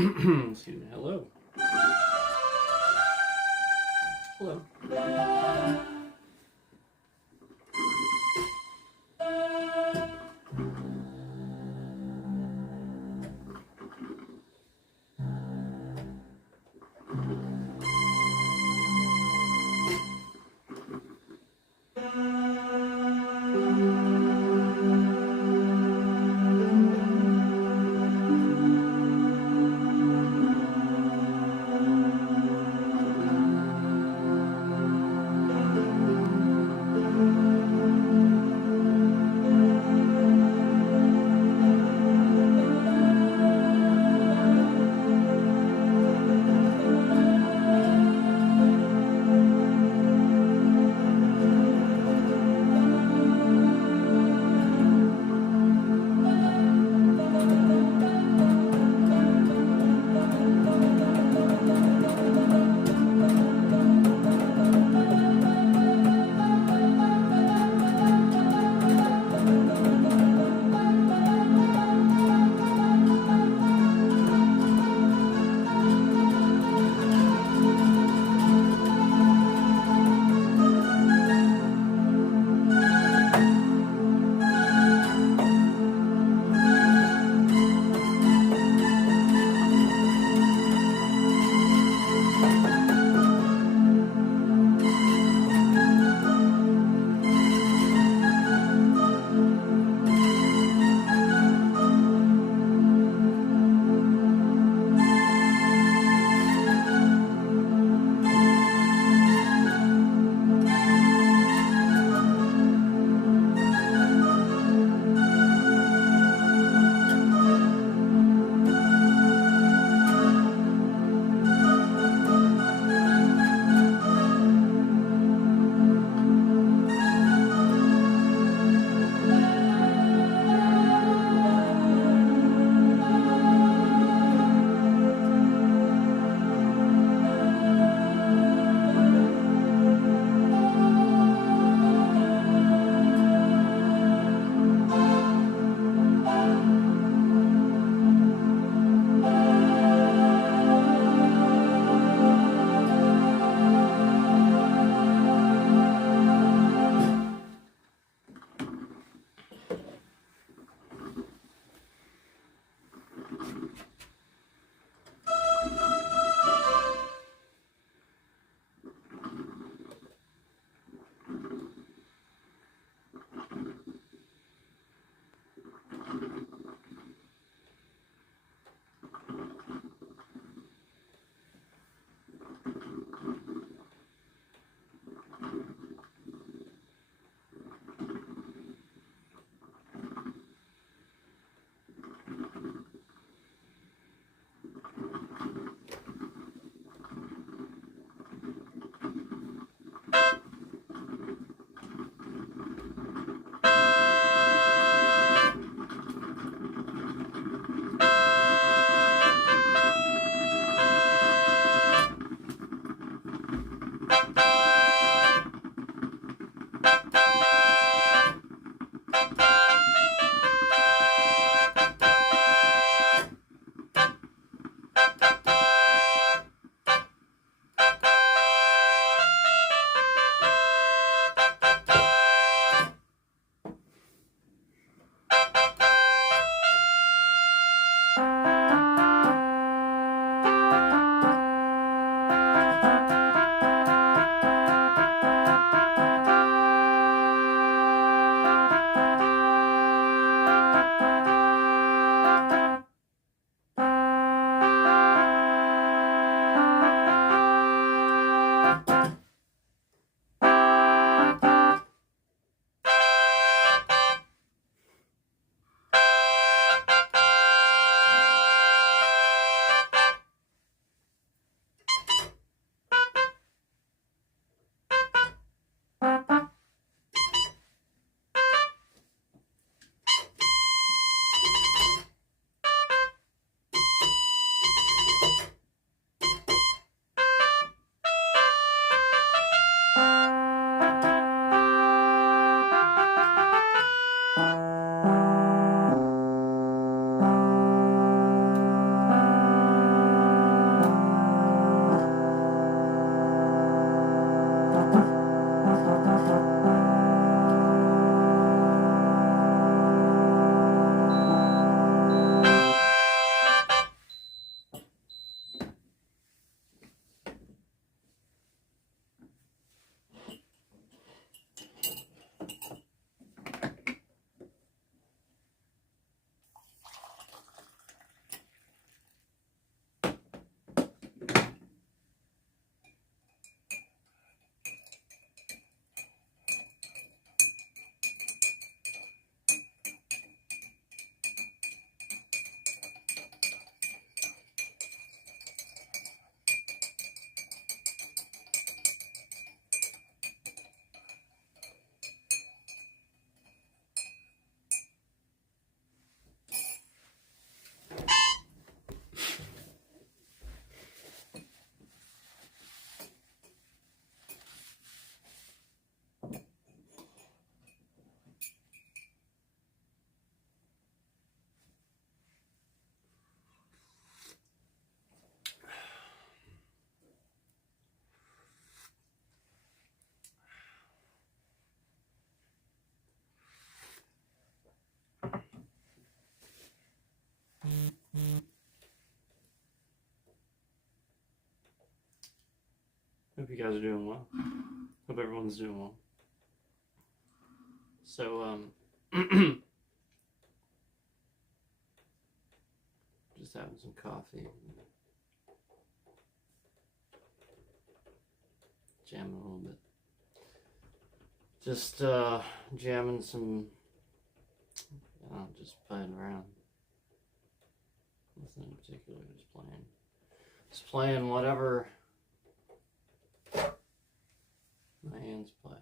Excuse me. Hello. Hello. Hope you guys are doing well. Hope everyone's doing well. So, just having some coffee. Jamming a little bit. Just, jamming some, just playing around. Nothing in particular, just playing. Just playing whatever my hands play.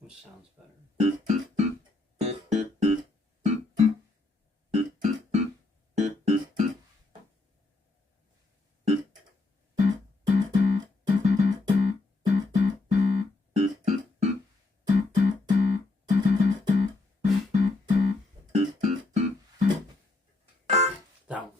Which sounds better. That one.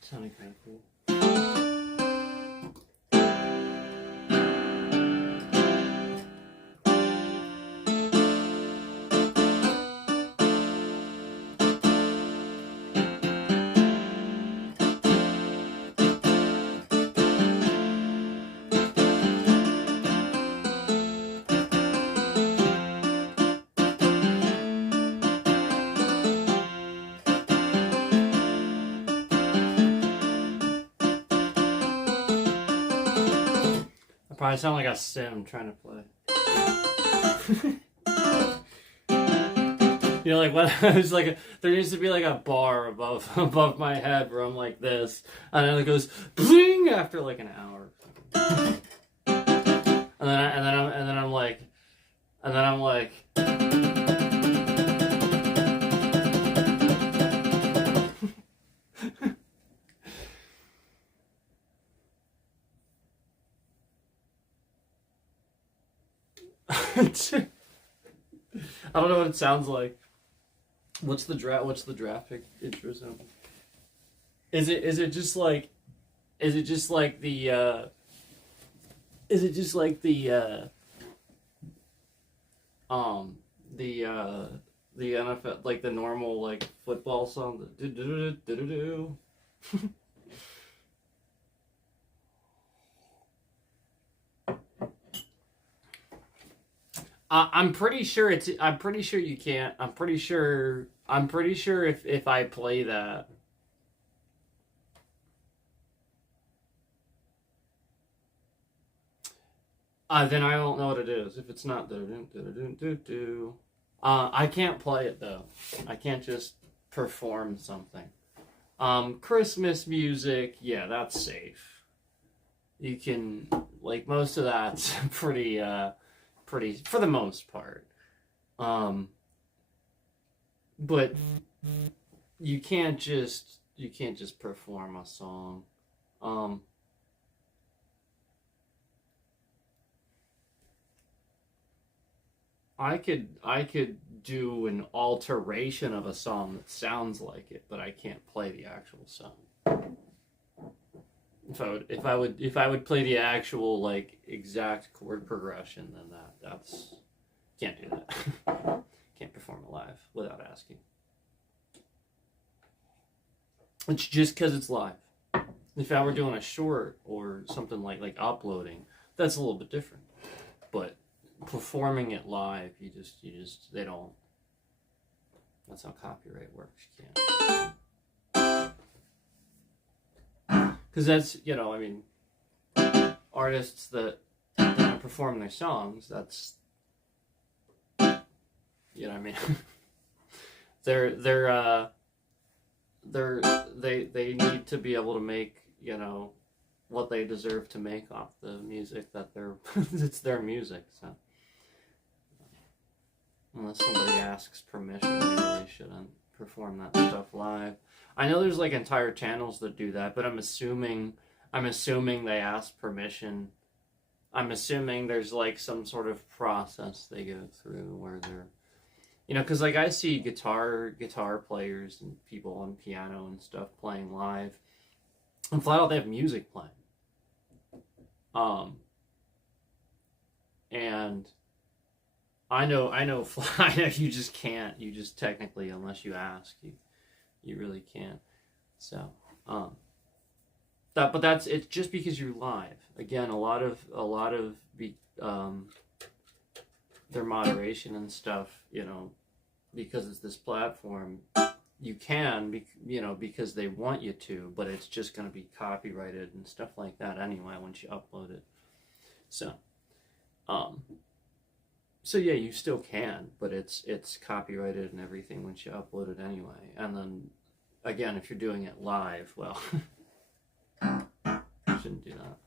Sounded kind of cool. probably sound like a sim trying to play. You know, like when I was like, there needs to be like a bar above my head where I'm like this, and then it goes bling after like an hour, and then I'm like, I don't know what it sounds like. What's the graphic intro sound? Is it just like the the NFL, like the normal like football song, the do-do-do-do-do-do. I'm pretty sure you can't. I'm pretty sure if I play that. Then I don't know what it is. If it's not I can't play it though. I can't just perform something. Christmas music, yeah, that's safe. You can, like, most of that's pretty for the most part. But you can't just perform a song. I could do an alteration of a song that sounds like it, but I can't play the actual song. If I would play the actual like exact chord progression, then that's can't do that. Can't perform it live without asking. It's just because it's live. If I were doing a short or something like uploading, that's a little bit different. But performing it live, you just they don't. That's how copyright works. You can't. Because that's, I mean, artists that perform their songs, that's, I mean, they need to be able to make, what they deserve to make off the music that it's their music, so. Unless somebody asks permission, they really shouldn't perform that stuff live. I know there's like entire channels that do that, but I'm assuming they ask permission. I'm assuming there's like some sort of process they go through where they're, because like I see guitar players and people on piano and stuff playing live, and flat out they have music playing. And I know you just can't. You just technically, unless you ask, you really can't. So, but it's just because you're live. Again, a lot of their moderation and stuff, because it's this platform, you can, because they want you to, but it's just going to be copyrighted and stuff like that anyway once you upload it. So, So yeah, you still can, but it's copyrighted and everything once you upload it anyway. And then, again, if you're doing it live, well, you shouldn't do that.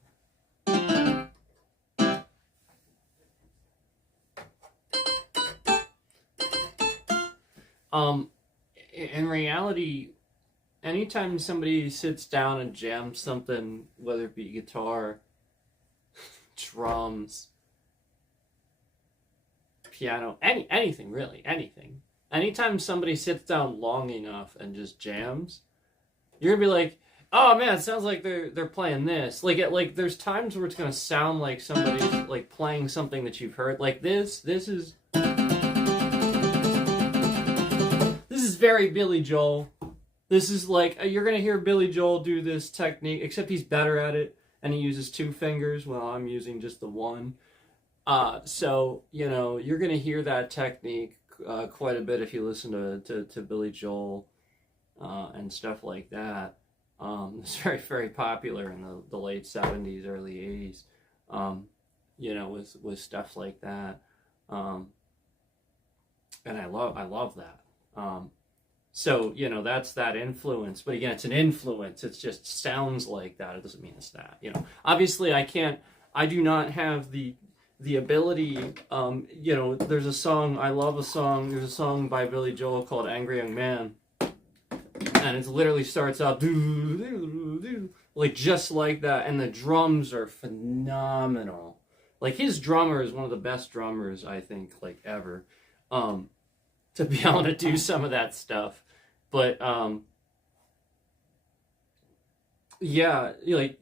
In reality, anytime somebody sits down and jams something, whether it be guitar, drums, piano, anything really, anything. Anytime somebody sits down long enough and just jams, you're gonna be like, oh man, it sounds like they're playing this. Like there's times where it's gonna sound like somebody's like playing something that you've heard. Like this is very Billy Joel. This is like, you're gonna hear Billy Joel do this technique, except he's better at it, and he uses 2 fingers while I'm using just the 1. So, you're going to hear that technique quite a bit if you listen to Billy Joel and stuff like that. It's very, very popular in the late 70s, early 80s. with stuff like that. And I love that. So, that's that influence. But again, it's an influence. It just sounds like that. It doesn't mean it's that. Obviously I do not have the ability, there's a song, there's a song by Billy Joel called Angry Young Man. And it literally starts out like just like that. And the drums are phenomenal. Like his drummer is one of the best drummers, I think, like ever. To be able to do some of that stuff. But yeah,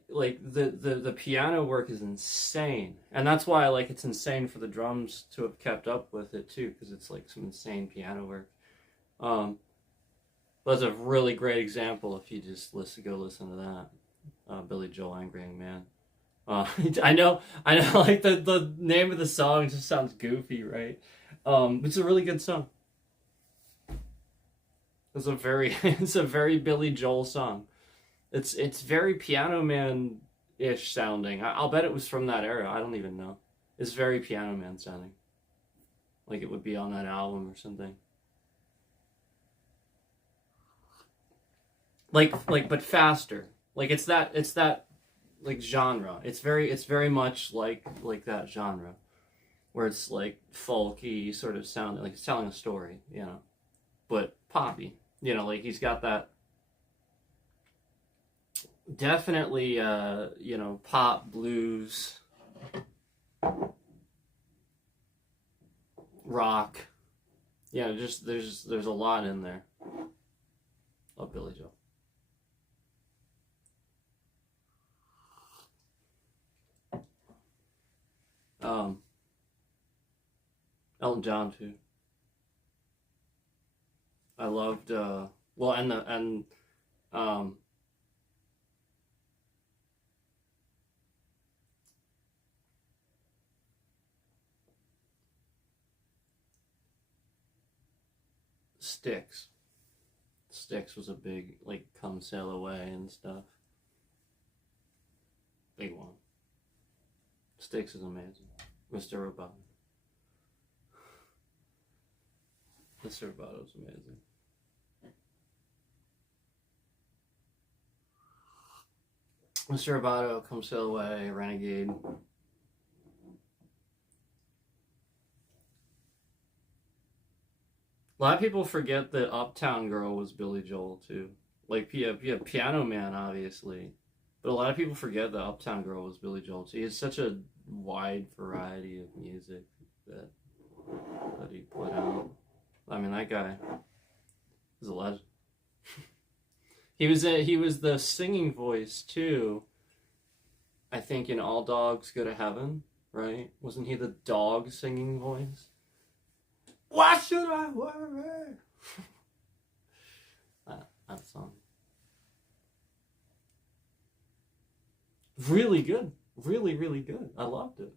like the piano work is insane. And that's why it's insane for the drums to have kept up with it too, because it's like some insane piano work. That's a really great example if you just go listen to that. Billy Joel, Angry Young Man. I know like the name of the song just sounds goofy, right? It's a really good song. It's a very Billy Joel song. It's very Piano Man-ish sounding. I'll bet it was from that era. I don't even know. It's very Piano Man sounding. Like it would be on that album or something. But faster. Like it's that like genre. It's very much like that genre. Where it's like folky sort of sound, like it's telling a story, but poppy, like he's got that definitely, pop, blues, rock, just there's a lot in there. Love Billy Joel. Elton John too. I loved Styx. Styx was a big Come Sail Away and stuff. Big one. Styx is amazing. Mr. Roboto. Mr. Robato's amazing. Mr. Roboto, Come Sail Away, Renegade. A lot of people forget that Uptown Girl was Billy Joel too. Piano Man, obviously. But a lot of people forget that Uptown Girl was Billy Joel too. He has such a wide variety of music that he put out. I mean, that guy is a legend. He was the singing voice too. I think in All Dogs Go to Heaven, right? Wasn't he the dog singing voice? Why should I worry? That song. Really good. Really, really good. I loved it.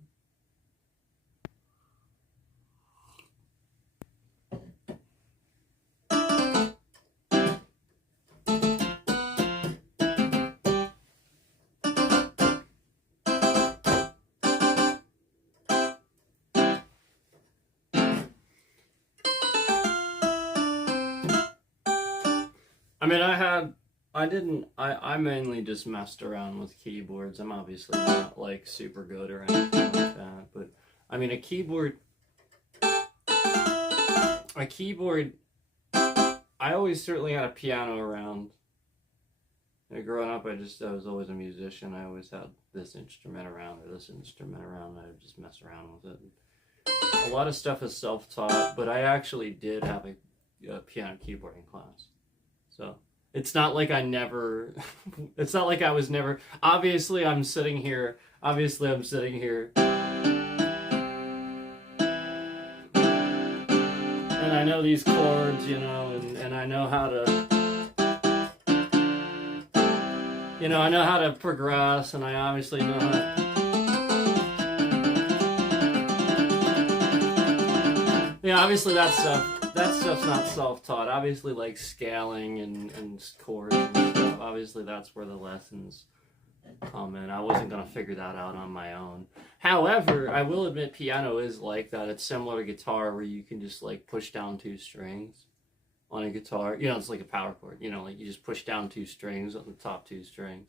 I mainly just messed around with keyboards. I'm obviously not super good or anything like that, but I mean a keyboard, I always certainly had a piano around. Growing up, I was always a musician. I always had this instrument around or this instrument around, and I would just mess around with it. A lot of stuff is self-taught, but I actually did have a piano keyboarding class. So it's not like it's not like I was never, obviously I'm sitting here, and I know these chords, and I know how to, I know how to progress, and I obviously know how to, obviously that stuff's not self-taught. Obviously, scaling and chords and stuff. Obviously, that's where the lessons come in. I wasn't gonna figure that out on my own. However, I will admit piano is like that. It's similar to guitar where you can just like push down two strings on a guitar. You know, it's like a power chord. You know, like you just push down two strings on the top two strings,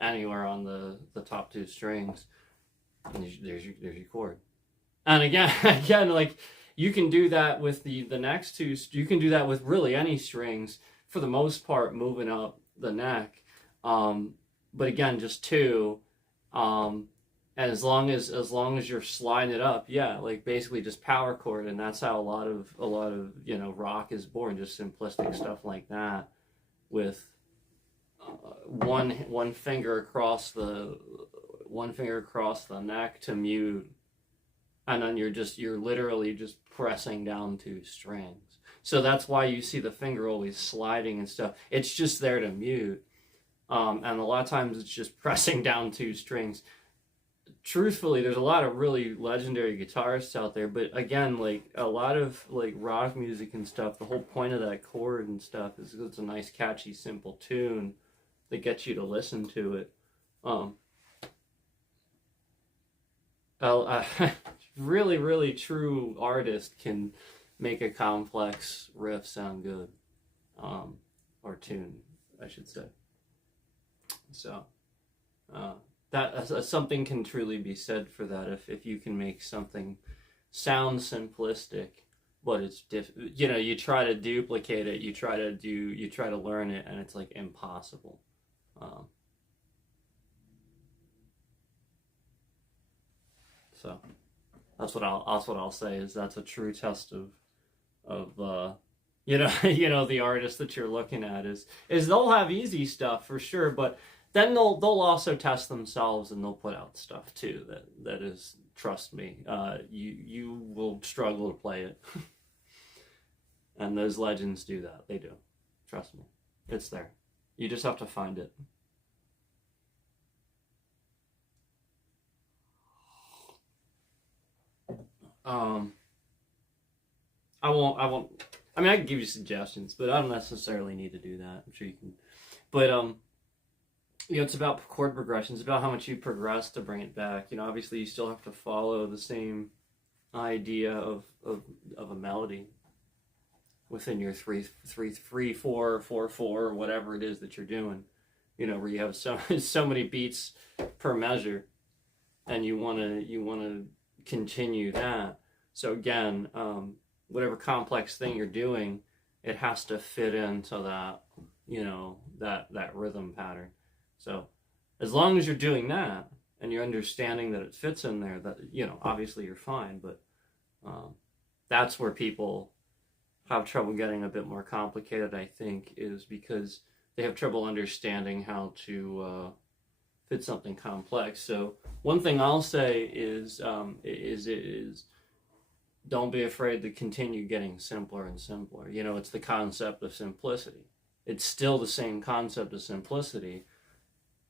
anywhere on the top two strings, and there's your chord. And again, like you can do that with the next two. You can do that with really any strings for the most part, moving up the neck. But again, just two. And as long as you're sliding it up, yeah, like basically just power chord, and that's how a lot of you know rock is born, just simplistic stuff like that, with one finger across the neck to mute, and then you're literally just pressing down two strings. So that's why you see the finger always sliding and stuff. It's just there to mute, and a lot of times it's just pressing down two strings. Truthfully, there's a lot of really legendary guitarists out there, but again, like a lot of like rock music and stuff, the whole point of that chord and stuff is it's a nice, catchy, simple tune that gets you to listen to it. Really, really true artist can make a complex riff sound good, or tune, I should say. So, that something can truly be said for that. If you can make something sound simplistic, but it's you know, you try to duplicate it, you try to learn it, and it's like impossible. So that's what I'll say is that's a true test of you know you know the artist that you're looking at is they'll have easy stuff for sure, but then they'll also test themselves and they'll put out stuff too that is, trust me, you will struggle to play it. And those legends do that. They do. Trust me. It's there. You just have to find it. I won't I mean I can give you suggestions, but I don't necessarily need to do that. I'm sure you can. But you know, it's about chord progression. It's about how much you progress to bring it back. You know, obviously you still have to follow the same idea of a melody within your 3/4/4/4, whatever it is that you're doing. You know, where you have so many beats per measure, and you wanna continue that. So again, whatever complex thing you're doing, it has to fit into that, you know, that rhythm pattern. So as long as you're doing that and you're understanding that it fits in there, that, you know, obviously you're fine. But that's where people have trouble getting a bit more complicated, I think, is because they have trouble understanding how to fit something complex. So one thing I'll say is don't be afraid to continue getting simpler and simpler. You know, it's the concept of simplicity. It's still the same concept of simplicity.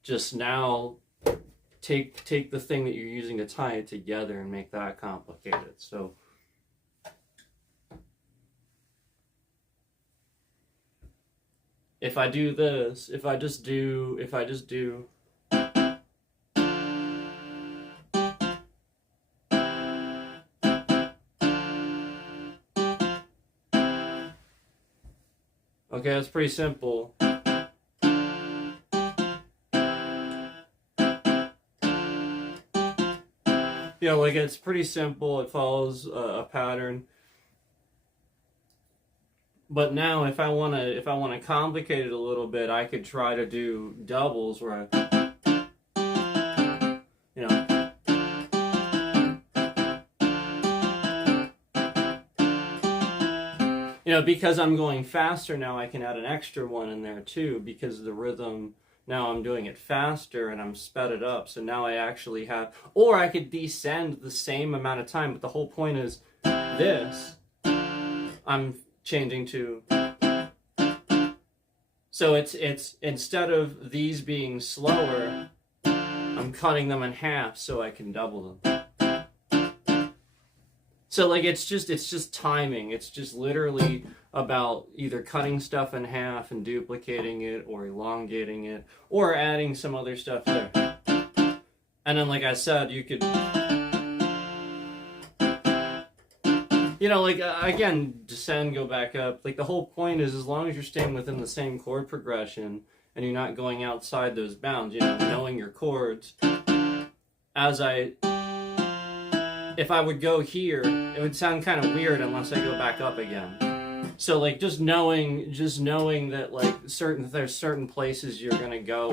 Just now, take the thing that you're using to tie it together and make that complicated. So, if I do this, if I just do, okay, that's pretty simple. Yeah, like it's pretty simple. It follows a pattern. But now, if I wanna complicate it a little bit, I could try to do doubles where you know, because I'm going faster now, I can add an extra one in there too, because the rhythm. Now I'm doing it faster and I'm sped it up, so now I actually have, or I could descend the same amount of time, but the whole point is this, I'm changing to, so it's instead of these being slower, I'm cutting them in half so I can double them. So like it's just timing. It's just literally about either cutting stuff in half and duplicating it, or elongating it, or adding some other stuff there. And then, like I said, you could, like, again, descend, go back up. Like, the whole point is, as long as you're staying within the same chord progression and you're not going outside those bounds, knowing your chords. If I would go here, it would sound kind of weird unless I go back up again. So, like, just knowing that, like, there's certain places you're gonna go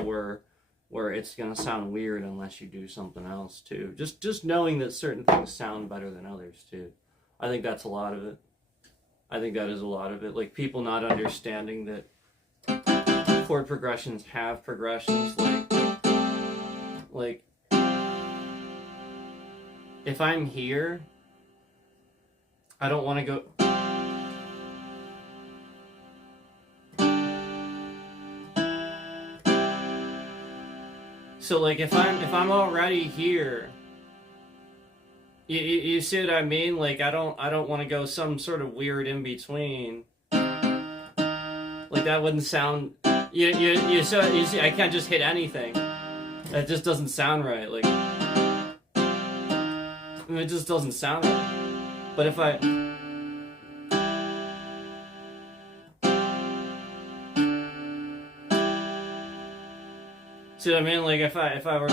where it's gonna sound weird unless you do something else too. Just knowing that certain things sound better than others too. I think that's a lot of it. I think that is a lot of it. Like, people not understanding that chord progressions have progressions. Like if I'm here, I don't want to go. So, like, if I'm already here, you see what I mean? Like, I don't want to go some sort of weird in between. Like, that wouldn't sound. You see, I can't just hit anything. That just doesn't sound right. Like, it just doesn't sound right. But if I. See what I mean? Like, if I were.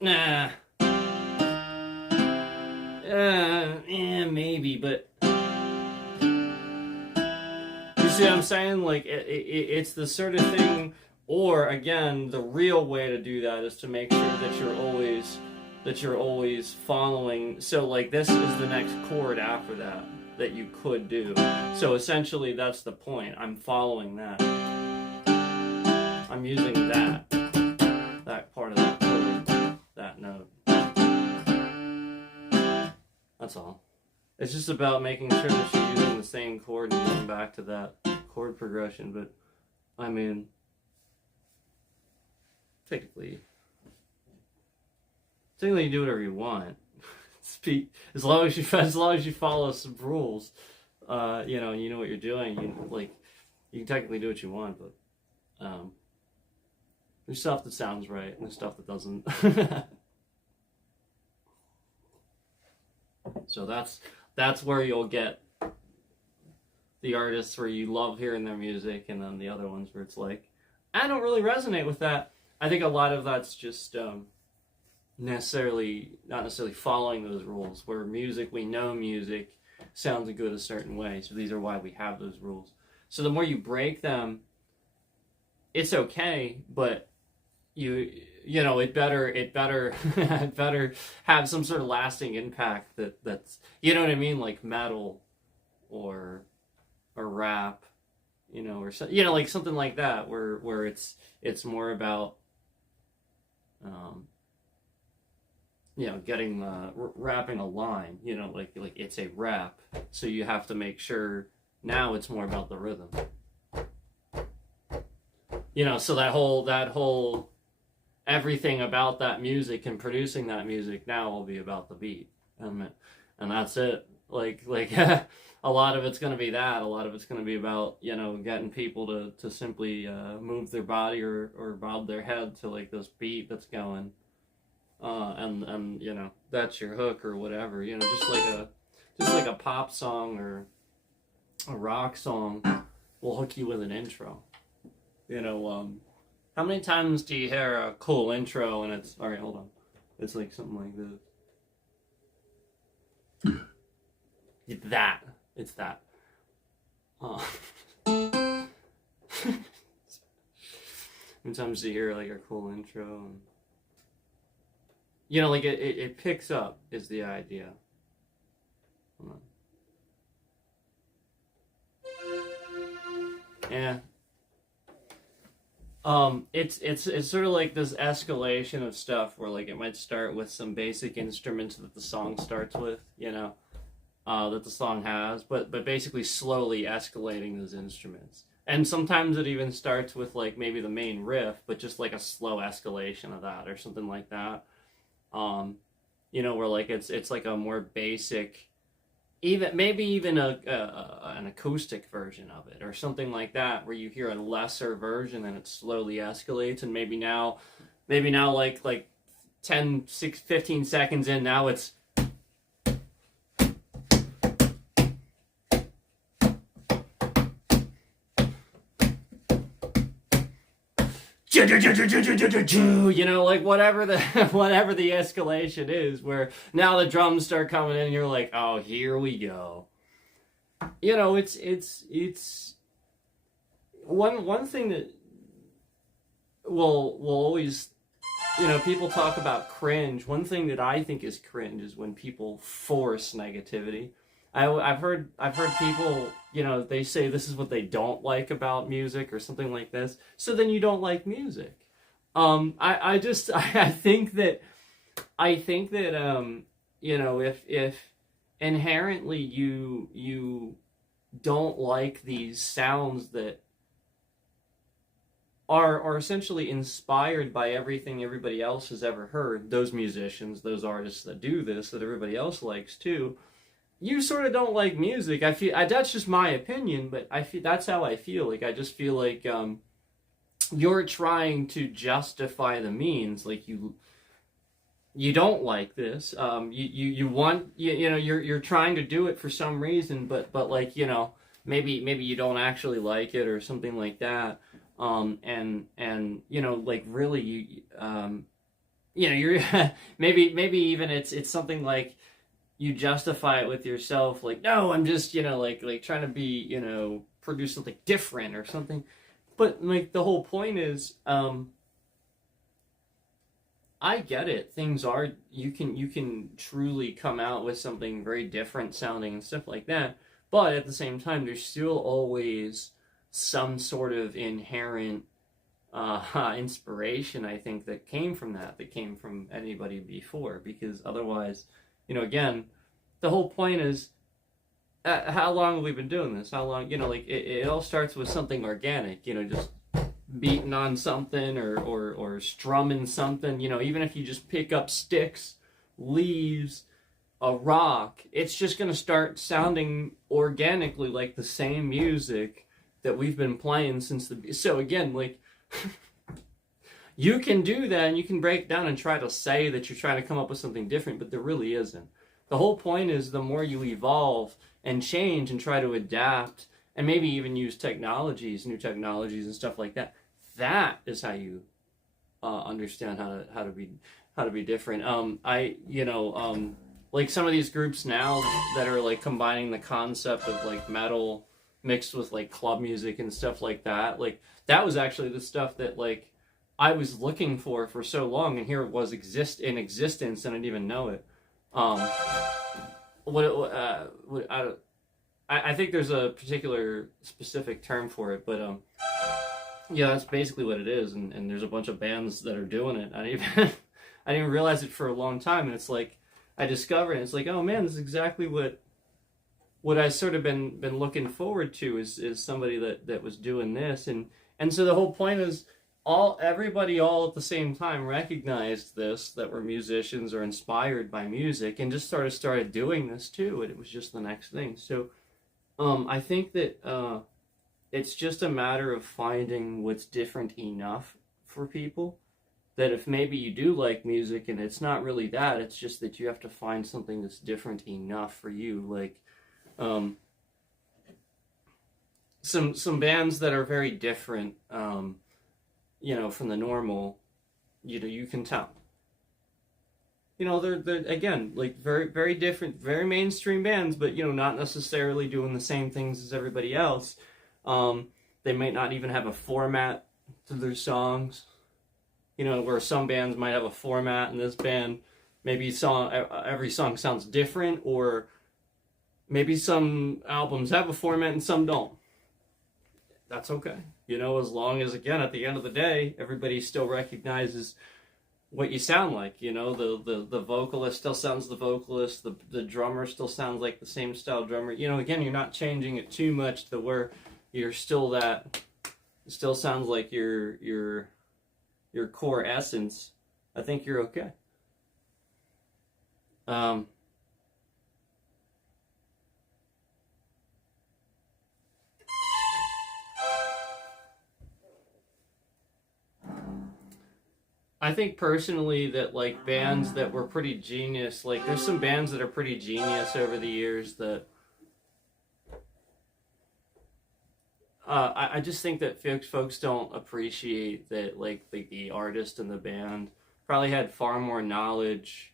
Nah. Yeah, maybe, but you see what I'm saying? Like, it's the sort of thing, or again, the real way to do that is to make sure that you're always following. So, like, this is the next chord after that you could do. So essentially, that's the point. I'm following that. I'm using that part of that chord, that note. That's all. It's just about making sure that you're using the same chord and going back to that chord progression. But, I mean, technically you do whatever you want. As long as you follow some rules, and you know what you're doing. You can technically do what you want, but there's stuff that sounds right and there's stuff that doesn't. So that's where you'll get the artists where you love hearing their music, and then the other ones where it's like, I don't really resonate with that. I think a lot of that's just not necessarily following those rules. Where we know music sounds good a certain way, so these are why we have those rules. So the more you break them, it's okay, but it better it better have some sort of lasting impact that's what I mean, like metal or rap, or like something like that where it's more about getting rapping a line, like it's a rap, so you have to make sure now it's more about the rhythm, so that whole everything about that music and producing that music now will be about the beat, and that's it. Like a lot of it's going to be that. A lot of it's going to be about getting people to simply move their body or bob their head to like this beat that's going, and that's your hook or whatever. Just like a pop song or a rock song will hook you with an intro. How many times do you hear a cool intro and it's, alright, hold on, it's like something like this. It's that. How many times do you hear like a cool intro and, like it picks up is the idea. Hold on. Yeah. It's sort of like this escalation of stuff where like it might start with some basic instruments that the song starts with, that the song has, but basically slowly escalating those instruments. And sometimes it even starts with like maybe the main riff, but just like a slow escalation of that or something like that. Where like it's like a more basic, even maybe even an acoustic version of it or something like that, where you hear a lesser version and it slowly escalates, and maybe now like 10, 6, 15 seconds in, now it's like whatever the whatever the escalation is, where now the drums start coming in and you're like, oh, here we go. It's one thing that will always, people talk about cringe. One thing that I think is cringe is when people force negativity. I've heard people, they say this is what they don't like about music or something like this. So then you don't like music. I think that if inherently you don't like these sounds that are essentially inspired by everything everybody else has ever heard, those musicians, those artists that do this, that everybody else likes too, you sort of don't like music. That's just my opinion, but I feel that's how I feel. Like, I just feel like you're trying to justify the means. Like, you don't like this. You want, you're trying to do it for some reason, but like, maybe you don't actually like it or something like that. And like, really, you're maybe even it's something like you justify it with yourself, like, no, I'm just, like trying to be, produce something different or something. But like, the whole point is, I get it. Things are, you can truly come out with something very different sounding and stuff like that. But at the same time, there's still always some sort of inherent inspiration, I think, that came from anybody before. Because otherwise, again, the whole point is, how long have we been doing this? How long, like, it all starts with something organic, just beating on something or strumming something, even if you just pick up sticks, leaves, a rock, it's just going to start sounding organically like the same music that we've been playing since so again, like, you can do that and you can break down and try to say that you're trying to come up with something different, but there really isn't. The whole point is, the more you evolve and change and try to adapt and maybe even use new technologies and stuff like that, that is how you understand how to be different. Like, some of these groups now that are like combining the concept of like metal mixed with like club music and stuff like that, like, that was actually the stuff that, like, I was looking for so long, and here it was in existence, and I didn't even know it. I think there's a particular specific term for it, but yeah, that's basically what it is, and there's a bunch of bands that are doing it. I didn't realize it for a long time, and it's like, I discovered it, it's like, oh man, this is exactly what I sort of been looking forward to, is somebody that was doing this, and so the whole point is, everybody all at the same time recognized this, that we're musicians or inspired by music, and just started doing this too, and it was just the next thing. So I think that it's just a matter of finding what's different enough for people, that if maybe you do like music and it's not really that, it's just that you have to find something that's different enough for you. Like, some bands that are very different, from the normal, you can tell. They're again, like, very, very different, very mainstream bands, but, not necessarily doing the same things as everybody else. They might not even have a format to their songs, where some bands might have a format, and this band, maybe every song sounds different, or maybe some albums have a format and some don't. That's okay. As long as, again, at the end of the day, everybody still recognizes what you sound like. The vocalist still sounds the vocalist, the drummer still sounds like the same style drummer. Again, you're not changing it too much to where you're still it still sounds like your core essence. I think you're okay. I think personally that like bands that were pretty genius, like there's some bands that are pretty genius over the years that I just think that folks don't appreciate that like the artist and the band probably had far more knowledge,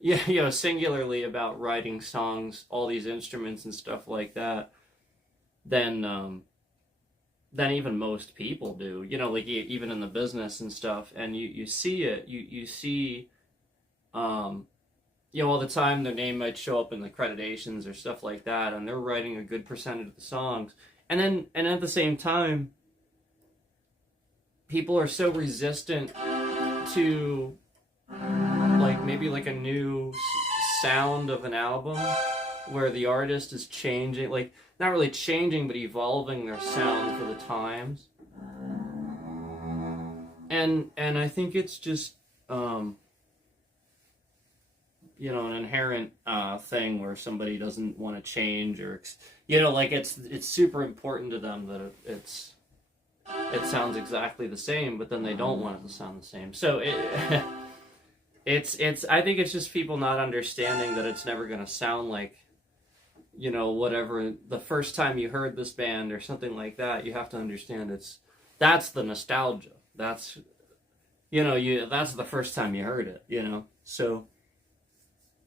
yeah, singularly about writing songs, all these instruments and stuff like that, than than even most people do. Like even in the business and stuff, and you see it, you see, um, all the time their name might show up in the accreditations or stuff like that, and they're writing a good percentage of the songs, and at the same time, people are so resistant to like maybe like a new sound of an album where the artist is changing, like not really changing but evolving their sound for the times. And I think it's just an inherent thing where somebody doesn't want to change, or like it's super important to them that it sounds exactly the same, but then they don't want it to sound the same. So it's I think it's just people not understanding that it's never going to sound like whatever the first time you heard this band or something like that. You have to understand that's the nostalgia. That's that's the first time you heard it. So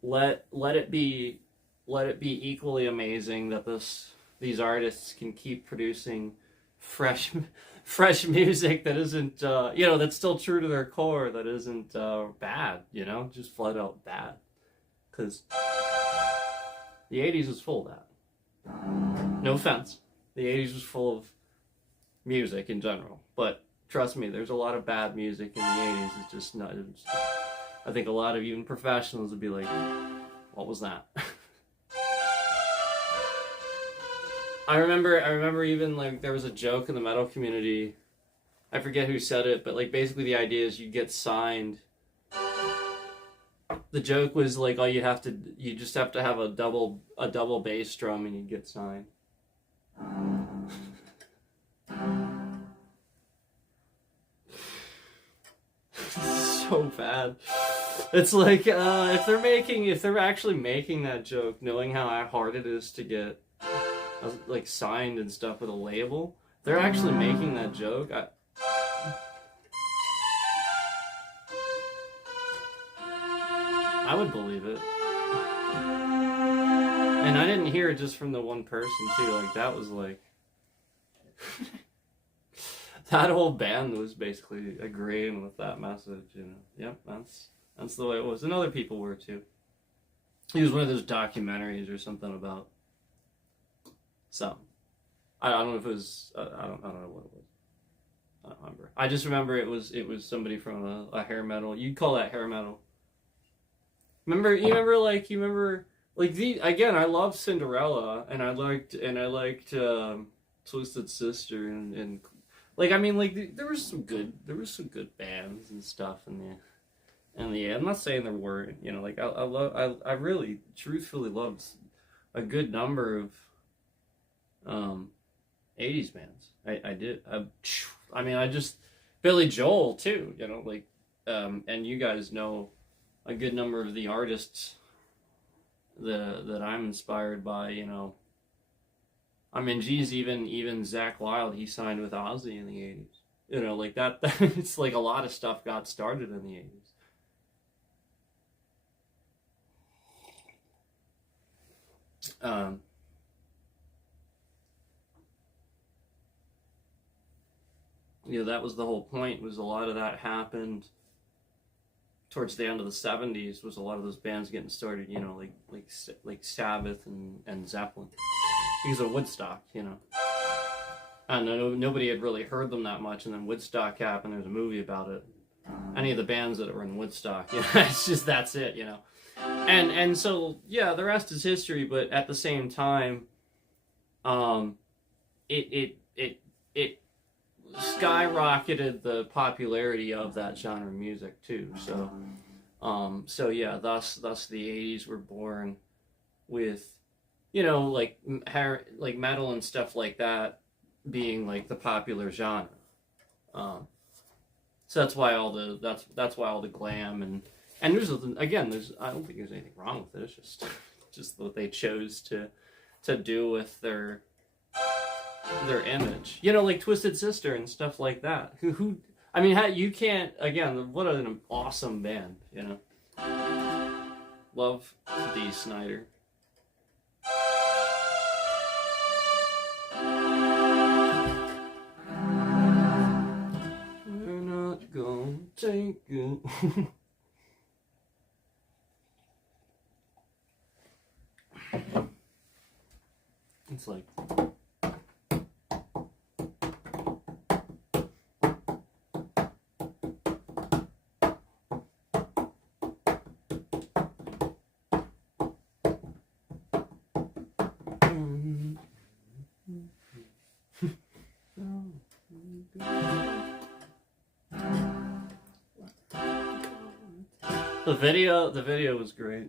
let it be equally amazing that these artists can keep producing fresh music that isn't that's still true to their core, that isn't bad, just flat out bad, because the 80s was full of that. No offense, the 80s was full of music in general, but trust me, there's a lot of bad music in the 80s. It's just not. I think a lot of even professionals would be like, what was that? I remember even like there was a joke in the metal community. I forget who said it, but like basically the idea is you get signed. The joke was like you just have to have a double bass drum and you get signed. So bad. It's like if they're actually making that joke, knowing how hard it is to get like signed and stuff with a label, they're actually making that joke. I would believe it. And I didn't hear it just from the one person too. Like that was like that whole band was basically agreeing with that message. Yep, that's the way it was, and other people were too. It was one of those documentaries or something about something. I don't know if it was. I don't know what it was. I don't remember. I just remember it was somebody from a hair metal. You'd call that hair metal. You remember again. I love Cinderella, and I liked Twisted Sister, and like I mean like there was some good bands and stuff in the I'm not saying there weren't. Like I really truthfully loved a good number of 80s bands. I did. I mean, I just Billy Joel too. Like and you guys know a good number of the artists that I'm inspired by. I mean, geez, even Zakk Wylde, he signed with Ozzy in the 80s. Like that. It's like a lot of stuff got started in the 80s. That was the whole point. Was a lot of that happened towards the end of the 70s. Was a lot of those bands getting started. Like Sabbath and Zeppelin, because of Woodstock. And nobody had really heard them that much, and then Woodstock happened. There's a movie about it. Any of the bands that were in Woodstock, it's just that's it. And so the rest is history. But at the same time, it skyrocketed the popularity of that genre of music too. So thus the 80s were born with like metal and stuff like that being like the popular genre. So that's why all the glam and there's I don't think there's anything wrong with it. It's just what they chose to do with their image. You know, like Twisted Sister and stuff like that. Who I mean, you can't, again, what an awesome band, you know. Love Dee Snider. We're not gonna take it. It's like... The video was great.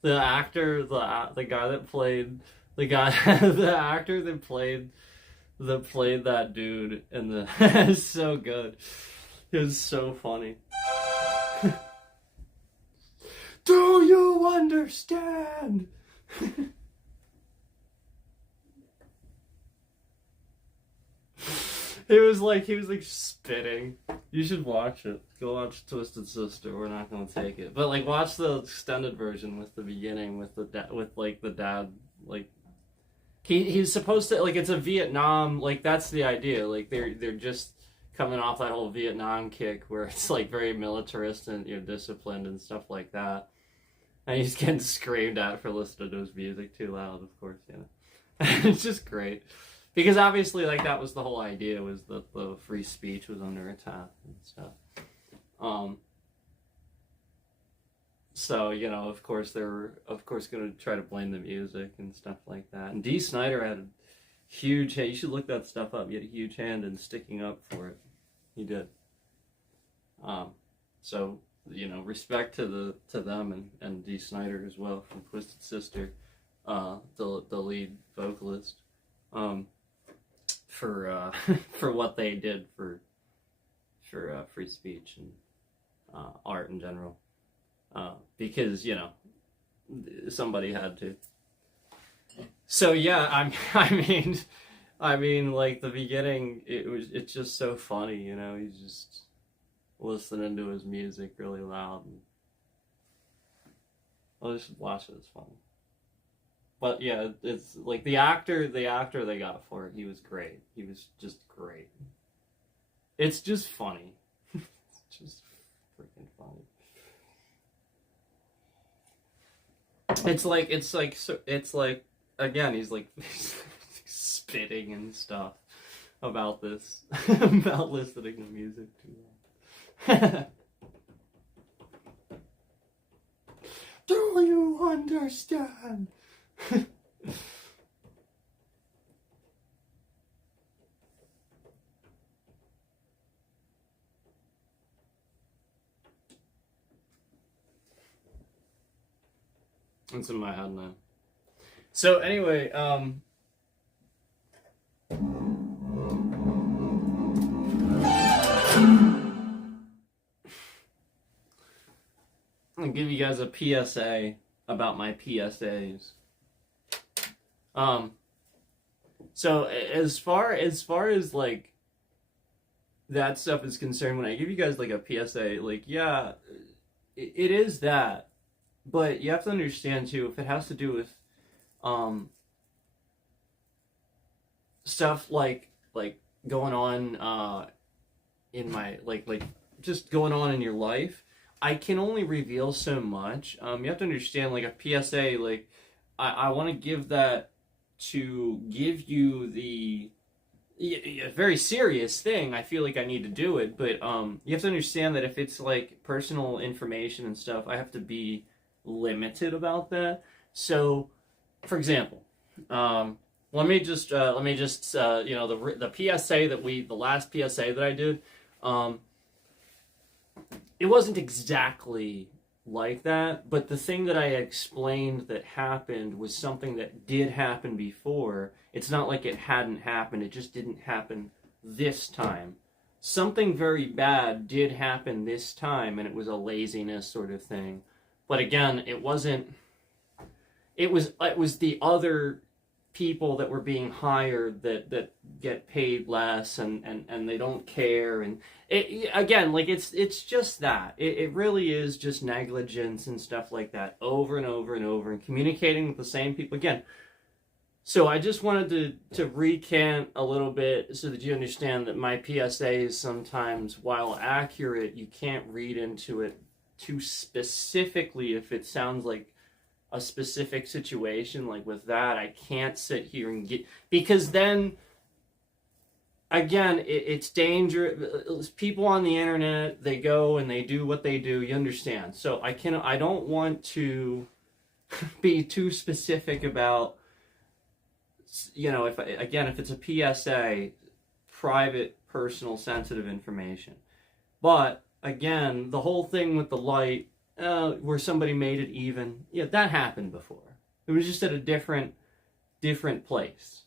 The actor, the guy that played the actor that played that dude in the is so good. It was so funny. Do you understand? He was like spitting. You should watch it. Go watch Twisted Sister. We're not gonna take it, but like watch the extended version with the beginning with the dad like he's supposed to, like, it's a Vietnam, like that's the idea. Like they're just coming off that whole Vietnam kick where it's like very militarist and disciplined and stuff like that, and he's getting screamed at for listening to his music too loud, of course. It's just great. Because obviously, like, that was the whole idea, was that the free speech was under attack and stuff. So, of course, they're, going to try to blame the music and stuff like that. And Dee Snider had a huge hand. You should look that stuff up. He had a huge hand in sticking up for it. He did. So, respect to them and Dee Snider as well from Twisted Sister, the lead vocalist. For what they did for free speech and art in general, because somebody had to. So yeah, I mean, like the beginning, it's just so funny, he's just listening to his music really loud. And I'll just watch it. It's funny. But yeah, it's like the actor they got for it, he was great. He was just great. It's just funny. It's just freaking funny. It's like again, he's like spitting and stuff about this about listening to music too long. Do you understand? It's in my head now. So anyway, I'm gonna give you guys a PSA about my PSAs. So as far as like that stuff is concerned, when I give you guys like a PSA, like, yeah, it is that, but you have to understand too, if it has to do with stuff like going on in my like just going on in your life, I can only reveal so much. You have to understand, like, a PSA, like I want to give that to give you a very serious thing. I feel like I need to do it, but you have to understand that if it's like personal information and stuff, I have to be limited about that. So, for example, let me just the PSA the last PSA that I did, it wasn't exactly like that, but the thing that I explained that happened was something that did happen before, It's not like it hadn't happened, it just didn't happen this time. Something very bad did happen this time, and it was a laziness sort of thing. But again, it wasn't. It was the other people that were being hired that get paid less, and they don't care, and again, like it's just that it really is just negligence and stuff like that over and over and over, and communicating with the same people again. So I just wanted to recant a little bit so that you understand that my PSAs sometimes, while accurate, you can't read into it too specifically if it sounds like a specific situation. Like with that, I can't sit here and get, because then again, it's dangerous. People on the internet, they go and they do what they do, you understand. So I don't want to be too specific about, you know, if it's a PSA, private, personal, sensitive information. But again, the whole thing with the light, where somebody made it even, yeah, that happened before. It was just at a different place,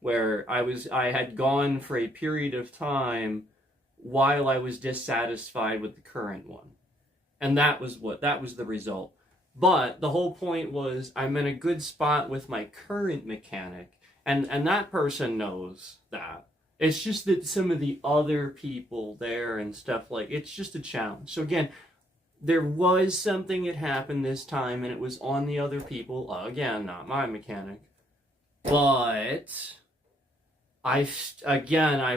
where I had gone for a period of time while I was dissatisfied with the current one, and that was the result. But the whole point was, I'm in a good spot with my current mechanic, and that person knows that. It's just that some of the other people there and stuff, like, it's just a challenge. So again, there was something that happened this time, and it was on the other people. Again, not my mechanic. But I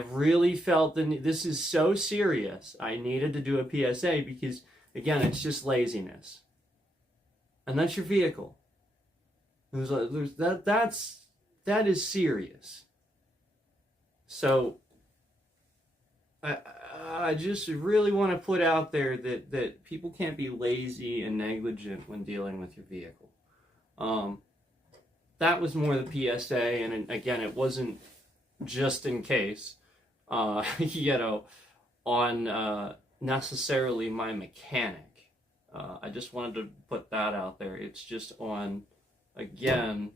really felt that this is so serious. I needed to do a PSA because, again, it's just laziness. And that's your vehicle. That is serious. So I just really want to put out there that people can't be lazy and negligent when dealing with your vehicle. That was more the PSA, and again, it wasn't just in case, you know, on necessarily my mechanic. I just wanted to put that out there. It's just on, again,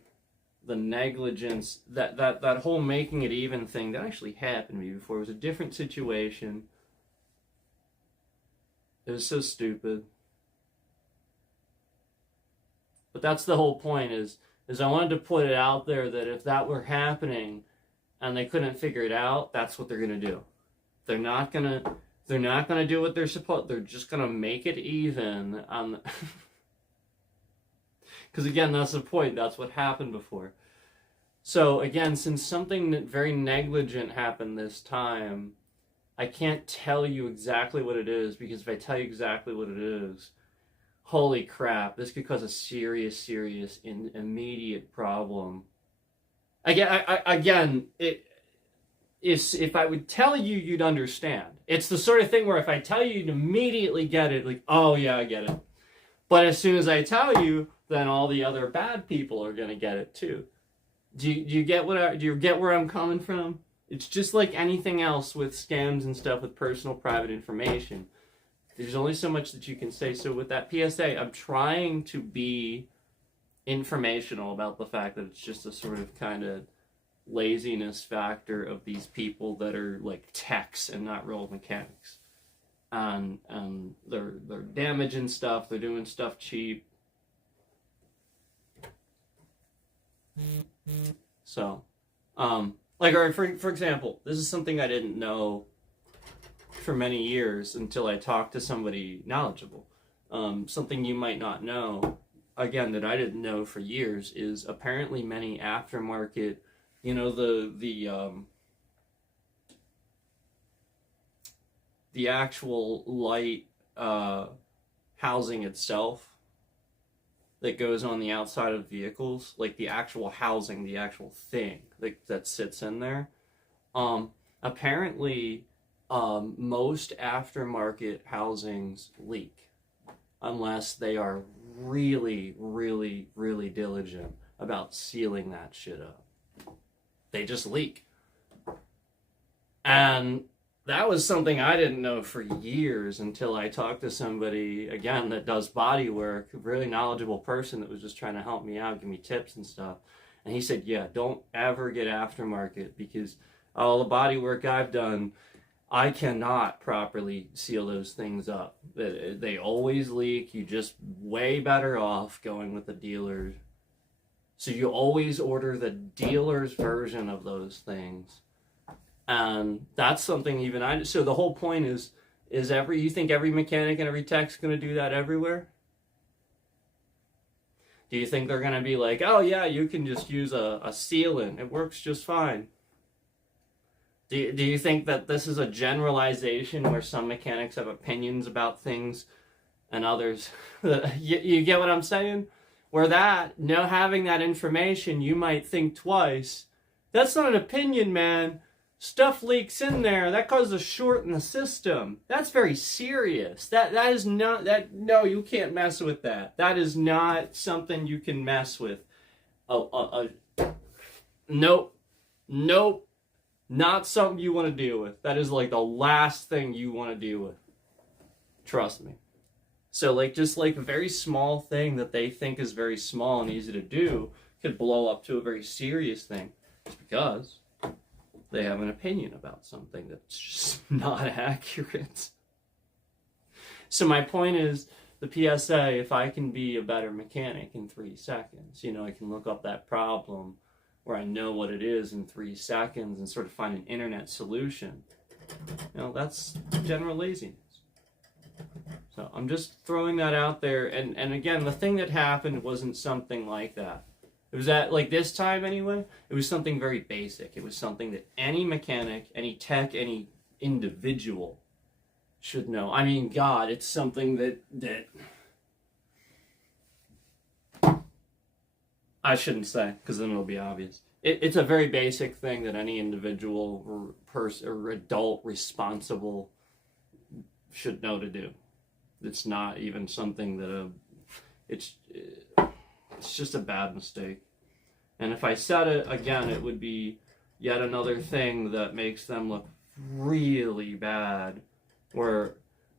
the negligence, that whole making it even thing that actually happened to me before. It was a different situation. It was so stupid. But that's the whole point, is I wanted to put it out there that if that were happening and they couldn't figure it out, that's what they're going to do. They're not going to do what they're supposed. They're just going to make it even on because again, that's the point. That's what happened before. So again, since something very negligent happened this time, I can't tell you exactly what it is, because if I tell you exactly what it is, holy crap, this could cause a serious, immediate problem. If I would tell you, you'd understand. It's the sort of thing where if I tell you, you'd immediately get it. Like, oh yeah, I get it. But as soon as I tell you, then all the other bad people are going to get it too. Do you get where I'm coming from? It's just like anything else with scams and stuff with personal private information. There's only so much that you can say. So with that PSA, I'm trying to be informational about the fact that it's just a sort of kind of laziness factor of these people that are like techs and not real mechanics. And they're damaging stuff, they're doing stuff cheap. So, like, all right, for example, this is something I didn't know for many years until I talked to somebody knowledgeable. Something you might not know, again, that I didn't know for years, is apparently many aftermarket, you know, the actual light housing itself that goes on the outside of vehicles, like the actual housing, the actual thing that sits in there. Apparently, most aftermarket housings leak unless they are really, really, really diligent about sealing that shit up. They just leak. And that was something I didn't know for years until I talked to somebody, again, that does body work, a really knowledgeable person that was just trying to help me out, give me tips and stuff. And he said, yeah, don't ever get aftermarket, because all the body work I've done, I cannot properly seal those things up. They always leak. You just way better off going with the dealer. So you always order the dealer's version of those things. And that's something even so the whole point is you think every mechanic and every tech's going to do that everywhere? Do you think they're going to be like, oh yeah, you can just use a sealant, it works just fine? Do you think that this is a generalization where some mechanics have opinions about things and others? You get what I'm saying? Where having that information, you might think twice. That's not an opinion, man. Stuff leaks in there. That causes a short in the system. That's very serious. That is not that. No, you can't mess with that. That is not something you can mess with. Nope. Not something you want to deal with. That is like the last thing you want to deal with. Trust me. So like just like a very small thing that they think is very small and easy to do could blow up to a very serious thing, just because they have an opinion about something that's just not accurate. So my point is, the PSA, if I can be a better mechanic in 3 seconds, I can look up that problem where I know what it is in 3 seconds and sort of find an internet solution. That's general laziness. So I'm just throwing that out there. And again, the thing that happened wasn't something like that. It was like this time anyway, it was something very basic. It was something that any mechanic, any tech, any individual should know. I mean, God, it's something that I shouldn't say, because then it'll be obvious. It's a very basic thing that any individual or person or adult responsible should know to do. It's not even something that it's just a bad mistake. And if I said it again, it would be yet another thing that makes them look really bad. Where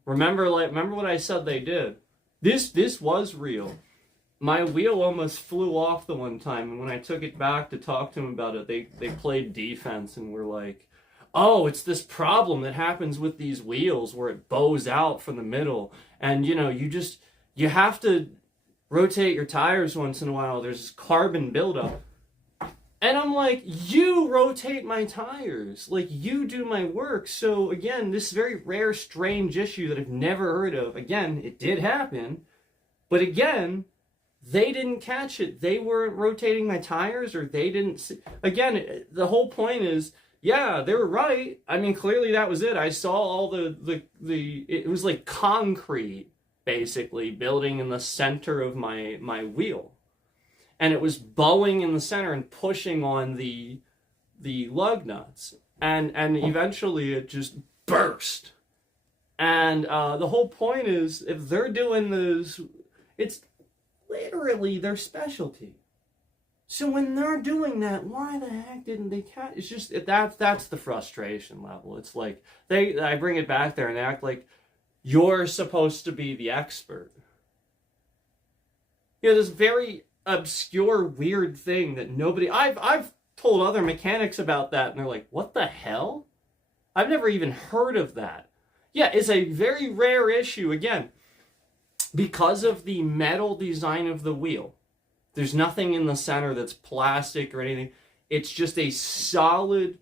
remember what I said they did. This was real. My wheel almost flew off the one time, and when I took it back to talk to them about it, they played defense and were like, oh, it's this problem that happens with these wheels where it bows out from the middle, and you have to rotate your tires once in a while. There's carbon buildup. And I'm like, you rotate my tires. Like, you do my work. So, again, this very rare, strange issue that I've never heard of. Again, it did happen. But again, they didn't catch it. They weren't rotating my tires, or they didn't see. Again, the whole point is, yeah, they were right. I mean, clearly that was it. I saw all it was like concrete, basically, building in the center of my wheel. And it was bowing in the center and pushing on the lug nuts. And eventually it just burst. And the whole point is, if they're doing this, it's literally their specialty. So when they're doing that, why the heck didn't they catch? It's just, that's the frustration level. It's like, I bring it back there and they act like you're supposed to be the expert. This very obscure, weird thing that nobody... I've told other mechanics about that, and they're like, what the hell? I've never even heard of that. Yeah, it's a very rare issue, again, because of the metal design of the wheel. There's nothing in the center that's plastic or anything. It's just a solid...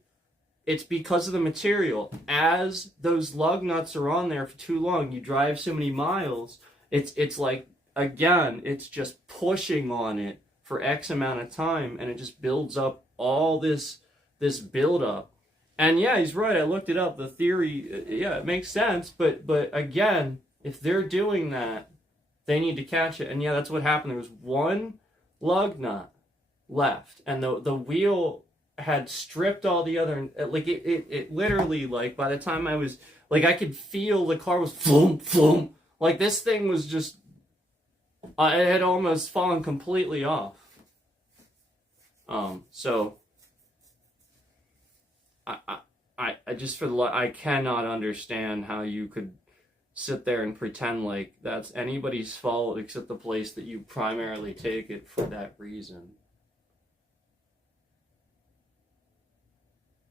It's because of the material. As those lug nuts are on there for too long, you drive so many miles, it's like, again, it's just pushing on it for X amount of time, and it just builds up all this buildup. And yeah, he's right. I looked it up. The theory, yeah, it makes sense. But again, if they're doing that, they need to catch it. And yeah, that's what happened. There was one lug nut left, and the wheel had stripped all the other. Like it literally, like by the time I was like, I could feel the car was floom floom. Like this thing was just. It had almost fallen completely off. So I just I cannot understand how you could sit there and pretend like that's anybody's fault except the place that you primarily take it for that reason.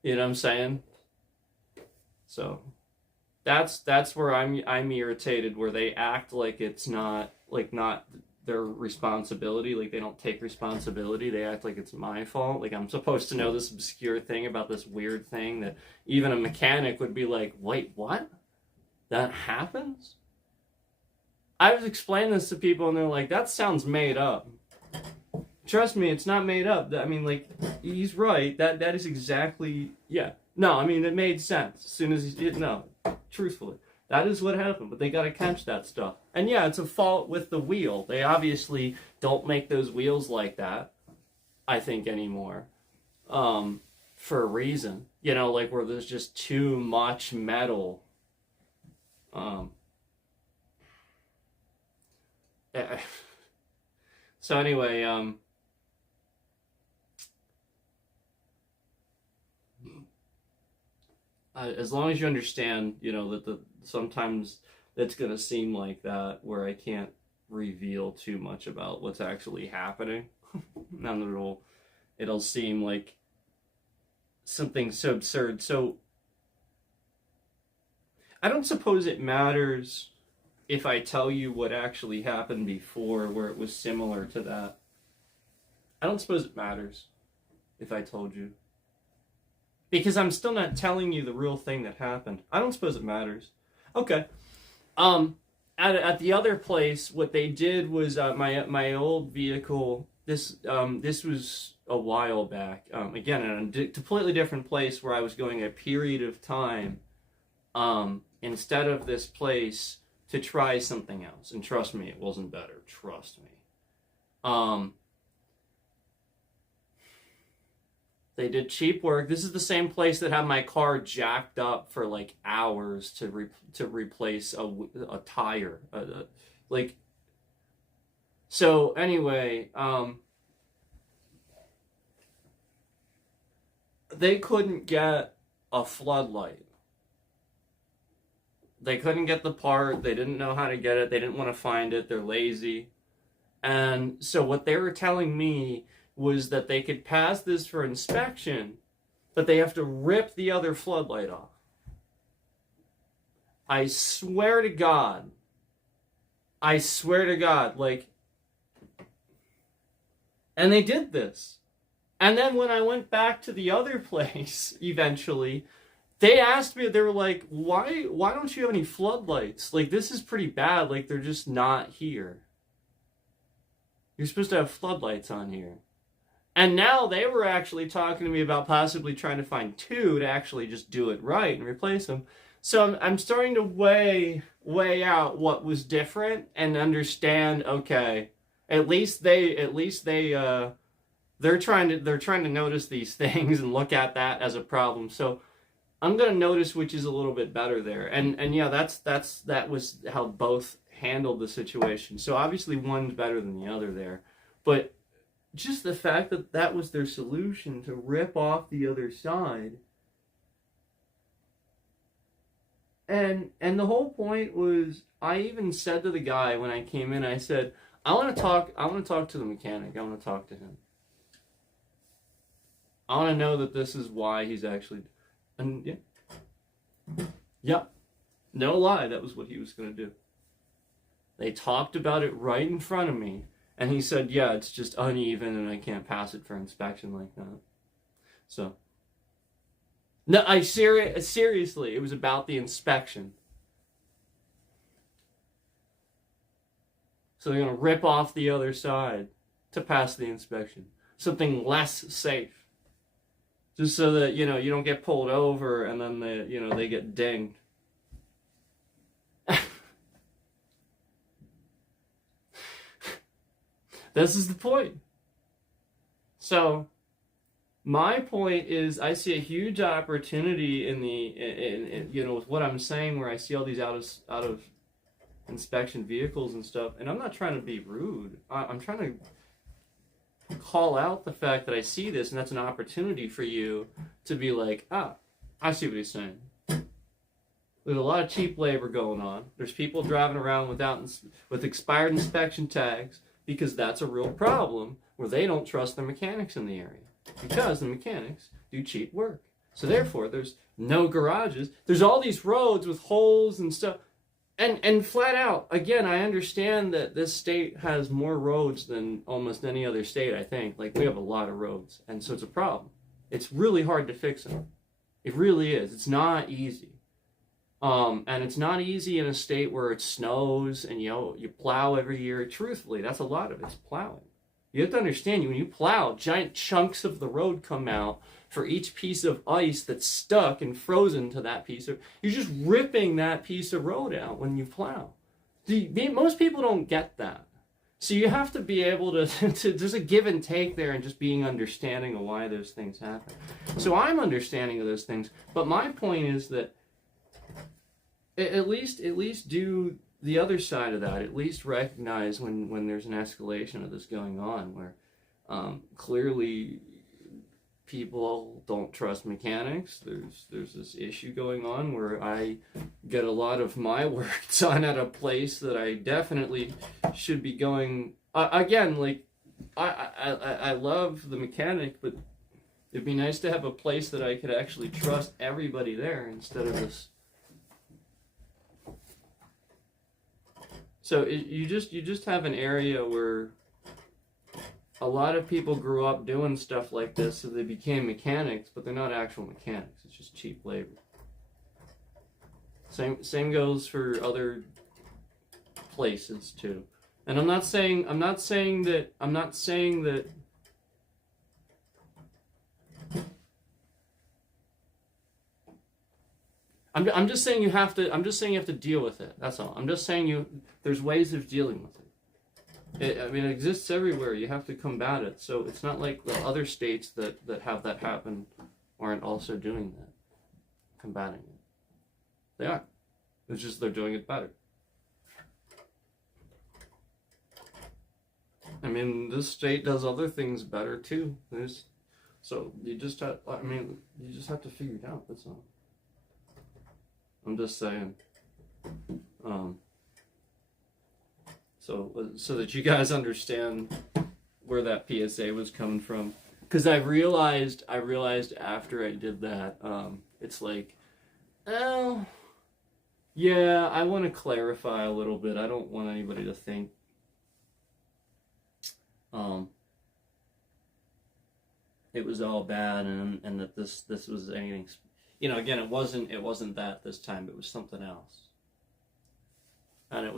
You know what I'm saying? So that's where I'm irritated, where they act like it's not their responsibility, like they don't take responsibility. They act like it's my fault, like I'm supposed to know this obscure thing about this weird thing that even a mechanic would be like, wait, what? That happens? I was explaining this to people and they're like, that sounds made up. Trust me, it's not made up. I mean, like, he's right. That is exactly, yeah. No, I mean, it made sense as soon as he did. No, truthfully, that is what happened. But they got to catch that stuff. And yeah, it's a fault with the wheel. They obviously don't make those wheels like that, I think, anymore, for a reason. You know, like where there's just too much metal. So anyway, as long as you understand, you know, that sometimes it's gonna seem like that, where I can't reveal too much about what's actually happening. And it'll seem like something so absurd. So I don't suppose it matters if I tell you what actually happened before, where it was similar to that. I don't suppose it matters if I told you. Because I'm still not telling you the real thing that happened. I don't suppose it matters. Okay. At the other place, what they did was my old vehicle. This was a while back. Again, in a completely different place where I was going a period of time. Instead of this place, to try something else. And trust me, it wasn't better. Trust me. They did cheap work. This is the same place that had my car jacked up for like hours to replace a tire. So anyway, they couldn't get a floodlight. They couldn't get the part. They didn't know how to get it. They didn't want to find it. They're lazy. And so what they were telling me was that they could pass this for inspection, but they have to rip the other floodlight off. I swear to God, like, and they did this. And then when I went back to the other place, eventually, they asked me, they were like, why don't you have any floodlights? Like, this is pretty bad, like, they're just not here. You're supposed to have floodlights on here. And now they were actually talking to me about possibly trying to find two to actually just do it right and replace them. So I'm starting to weigh out what was different and understand, okay, at least they're trying to notice these things and look at that as a problem. So I'm gonna notice which is a little bit better there. And yeah, that was how both handled the situation. So obviously one's better than the other there. But just the fact that that was their solution, to rip off the other side. And the whole point was, I even said to the guy when I came in, I said, I want to talk to the mechanic. I want to talk to him. I want to know that this is why he's actually, and yeah, no lie, that was what he was going to do. They talked about it right in front of me. And he said, yeah, it's just uneven and I can't pass it for inspection like that. So, no, seriously, it was about the inspection. So they're going to rip off the other side to pass the inspection. Something less safe. Just so that, you don't get pulled over and then they get dinged. This is the point. So, my point is, I see a huge opportunity in with what I'm saying, where I see all these out of inspection vehicles and stuff, and I'm not trying to be rude. I'm trying to call out the fact that I see this, and that's an opportunity for you to be like, I see what he's saying. There's a lot of cheap labor going on. There's people driving around with expired inspection tags, because that's a real problem, where they don't trust their mechanics in the area. Because the mechanics do cheap work. So therefore, there's no garages. There's all these roads with holes and stuff. And flat out, again, I understand that this state has more roads than almost any other state, I think. Like, we have a lot of roads, and so it's a problem. It's really hard to fix them. It really is. It's not easy. And it's not easy in a state where it snows and, you plow every year. Truthfully, that's a lot of it. It's plowing. You have to understand, when you plow, giant chunks of the road come out for each piece of ice that's stuck and frozen to that piece of, you're just ripping that piece of road out when you plow. Most people don't get that. So you have to be able to there's a give and take there, and just being understanding of why those things happen. So I'm understanding of those things, but my point is that at least do the other side of that. At least recognize when there's an escalation of this going on, where clearly people don't trust mechanics. There's this issue going on where I get a lot of my work done at a place that I definitely should be going. Again, like, I love the mechanic, but it'd be nice to have a place that I could actually trust everybody there instead of this. So you just have an area where a lot of people grew up doing stuff like this, so they became mechanics, but they're not actual mechanics. It's just cheap labor. Same goes for other places too. And I'm not saying that I'm just saying you have to deal with it. That's all. I'm just saying there's ways of dealing with it. It exists everywhere. You have to combat it. So it's not like the other states that have that happen aren't also doing that, combating it. They are. It's just they're doing it better. This state does other things better too. So you just have to figure it out. That's all. I'm just saying. So that you guys understand where that PSA was coming from, because I realized after I did that, it's like, oh, yeah, I want to clarify a little bit. I don't want anybody to think, it was all bad and that this was anything. Again, it wasn't that this time. It was something else. And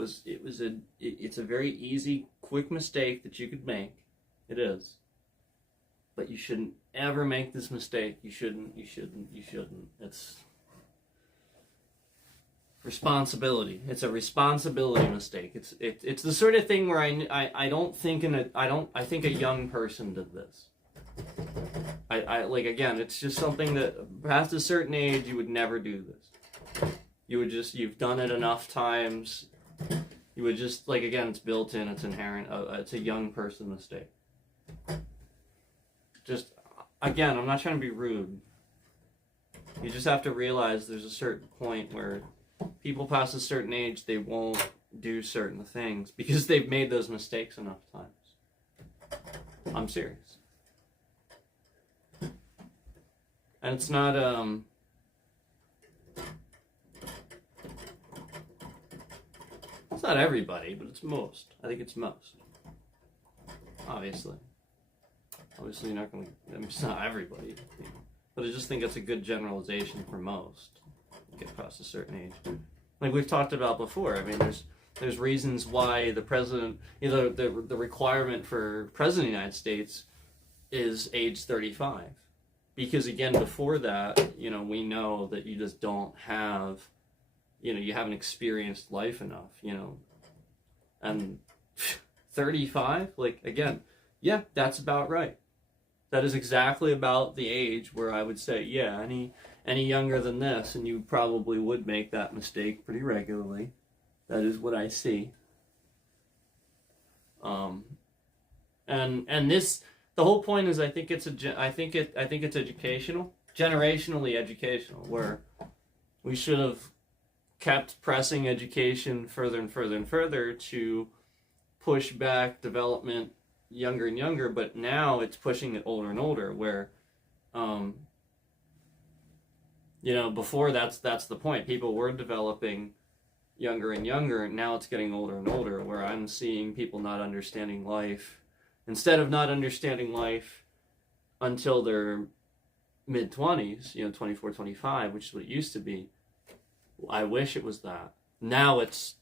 it's a very easy, quick mistake that you could make. It is. But you shouldn't ever make this mistake. You shouldn't. It's responsibility. It's a responsibility mistake. It's the sort of thing where I think a young person did this. Again, it's just something that past a certain age you would never do this. You've done it enough times. You would just, again, it's built in, it's inherent, it's a young person mistake. Just, again, I'm not trying to be rude. You just have to realize there's a certain point where people past a certain age, they won't do certain things because they've made those mistakes enough times. I'm serious. And it's not, it's not everybody, but it's most. I think it's most. Obviously, you're not going to. It's not everybody, but I just think it's a good generalization for most. You get past a certain age, like we've talked about before. There's reasons why the president, the requirement for president of the United States is age 35, because again, before that, we know that you just don't have. You haven't experienced life enough, and 35, again, yeah, that's about right. That is exactly about the age where I would say, yeah, any younger than this, and you probably would make that mistake pretty regularly. That is what I see. And this, the whole point is, I think it's educational, generationally educational, where we should have kept pressing education further and further and further to push back development younger and younger, but now it's pushing it older and older, where You know, before that's the point. People were developing younger and younger, and now it's getting older and older, where I'm seeing people not understanding life. Instead of not understanding life until their mid-20s, you know, 24, 25, which is what it used to be. I wish it was that. Now it's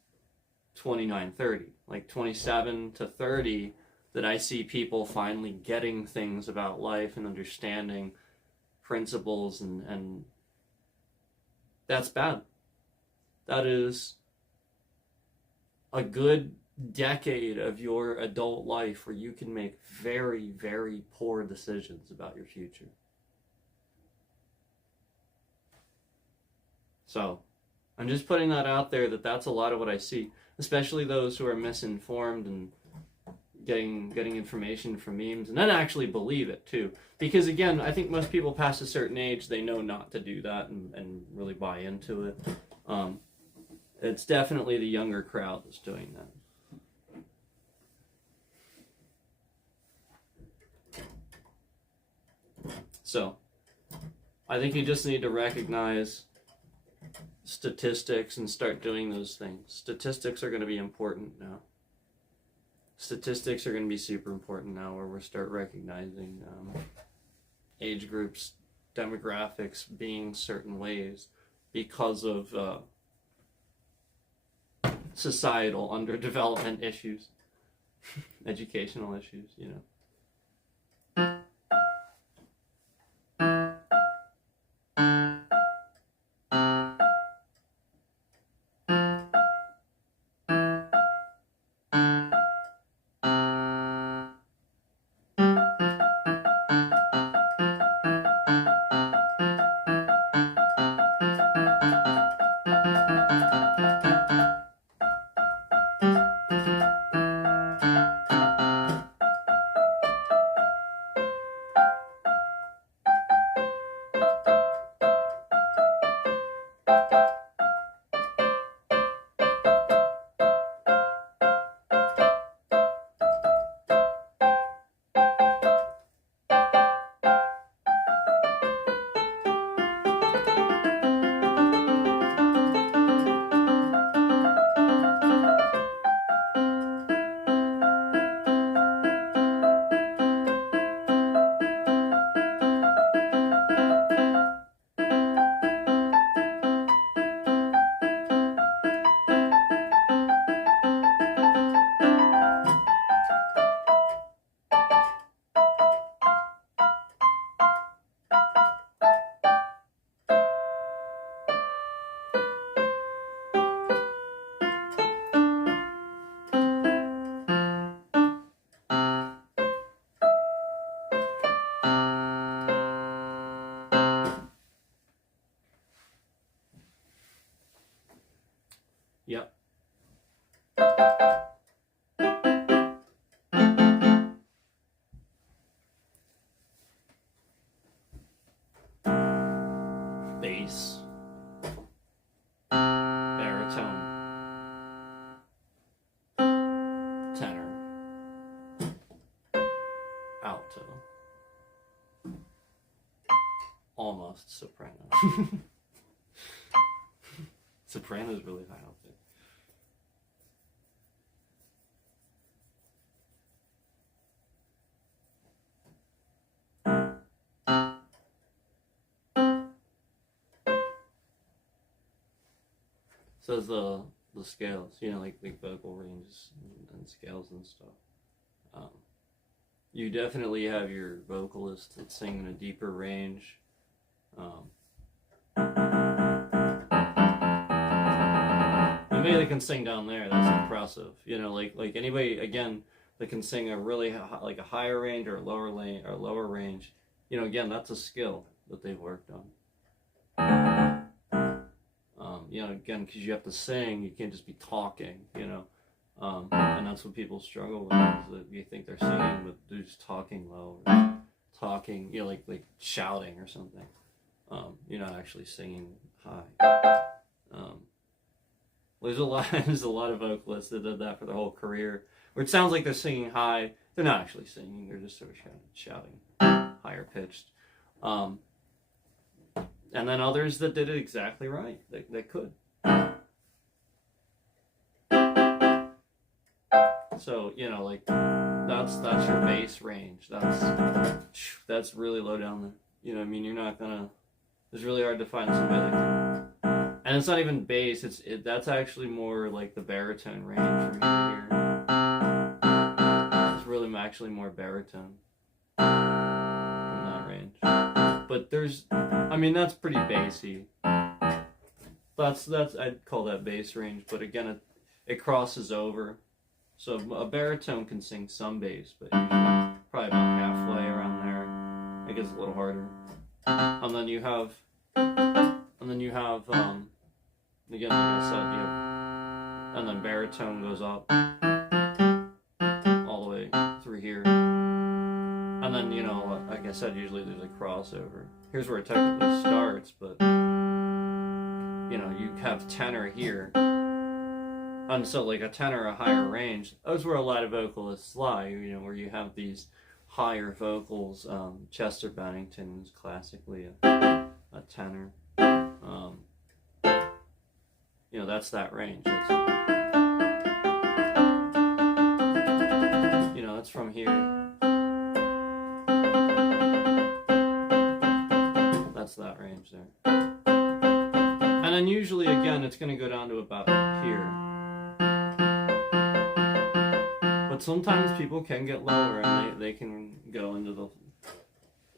29, 30. Like 27 to 30 that I see people finally getting things about life and understanding principles, and that's bad. That is a good decade of your adult life where you can make very, very poor decisions about your future. So, I'm just putting that out there, that that's a lot of what I see, especially those who are misinformed and getting information from memes and then actually believe it too. Because again, I think most people past a certain age, they know not to do that and really buy into it. It's definitely the younger crowd that's doing that. So, I think you just need to recognize statistics and start doing those things. Statistics are going to be important now. Statistics are going to be super important now, where we start recognizing age groups, demographics being certain ways because of societal underdevelopment issues, educational issues, you know. Yep. Bass, baritone, tenor, alto, almost soprano. Soprano's really high up there. So the scales, you know, like vocal ranges and scales and stuff. You definitely have your vocalist that's singing a deeper range. Anybody that can sing down there, that's impressive. You know, like anybody again that can sing a really like a higher range or a lower range. You know, again, that's a skill that they've worked on. You know, again, because you have to sing, you can't just be talking, you know. And that's what people struggle with, is that you think they're singing, but they're just talking low, or talking, you know, like shouting or something. You're not actually singing high. There's a lot of vocalists that did that for their whole career, where it sounds like they're singing high. They're not actually singing, they're just sort of shouting higher pitched. And then others that did it exactly right. They could. So, you know, like that's your bass range. That's really low down there. You know what I mean? You're not gonna. It's really hard to find somebody like, and it's not even bass. That's actually more like the baritone range from here to here. It's really actually more baritone from that range. But I mean, that's pretty bassy. That's I'd call that bass range. But again, it crosses over. So a baritone can sing some bass, but usually probably about halfway around there. It gets a little harder. And then you have, again, like I said, and then baritone goes up all the way through here. And then, you know, like I said, usually there's a crossover. Here's where it technically starts, but, you know, you have tenor here. And so, like, a tenor, a higher range, that's where a lot of vocalists lie, you know, where you have these higher vocals. Chester Bennington was classically a tenor. You know, that's that range. You know, it's from here. That's that range there. And then usually, again, it's going to go down to about here. But sometimes people can get lower, and they can go into the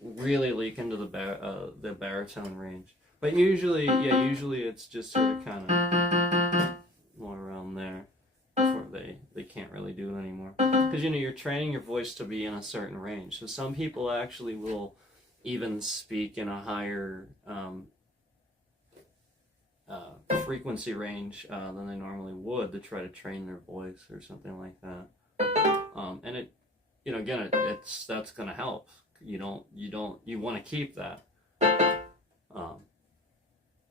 really leak into the baritone range. But usually it's just sort of kind of more around there before they can't really do it anymore. Because, you know, you're training your voice to be in a certain range. So some people actually will even speak in a higher frequency range than they normally would to try to train their voice or something like that. And it, you know, again, that's going to help. You want to keep that.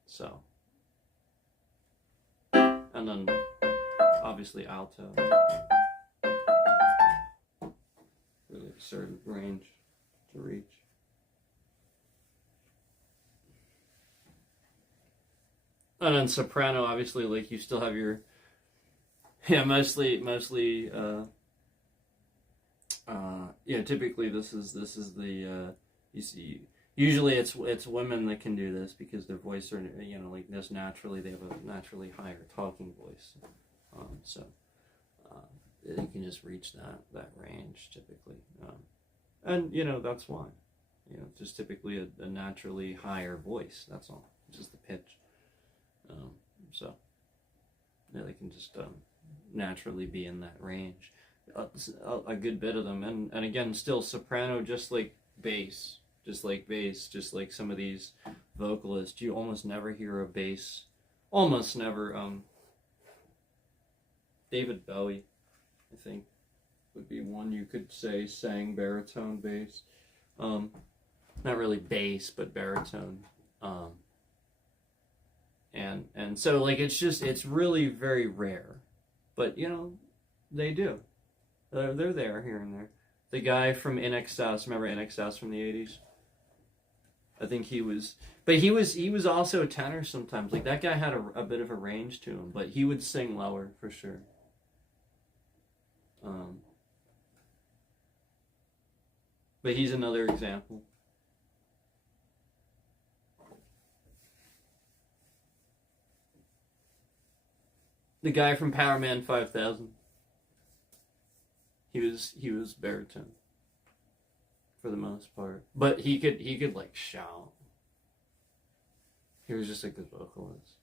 So, and then obviously alto, really absurd range to reach. And then soprano, obviously, like you still have your, mostly, typically this is the, you see, usually it's women that can do this because their voice are, you know, like just naturally, they have a naturally higher talking voice. They can just reach that range typically. And, you know, that's why. You know, just typically a naturally higher voice, that's all. Just the pitch. So, yeah, they can just naturally be in that range. A good bit of them. And again, still soprano, just like bass, just like some of these vocalists. You almost never hear a bass. Almost never. David Bowie, I think, would be one you could say sang baritone bass. Not really bass, but baritone. And so, like, it's really very rare. But, you know, they do. They're there here and there. The guy from INXS, remember INXS from the 80s? I think he was also a tenor sometimes. Like, that guy had a bit of a range to him, but he would sing lower for sure. But he's another example. The guy from Powerman 5000. He was baritone for the most part, but he could like shout. He was just a good vocalist.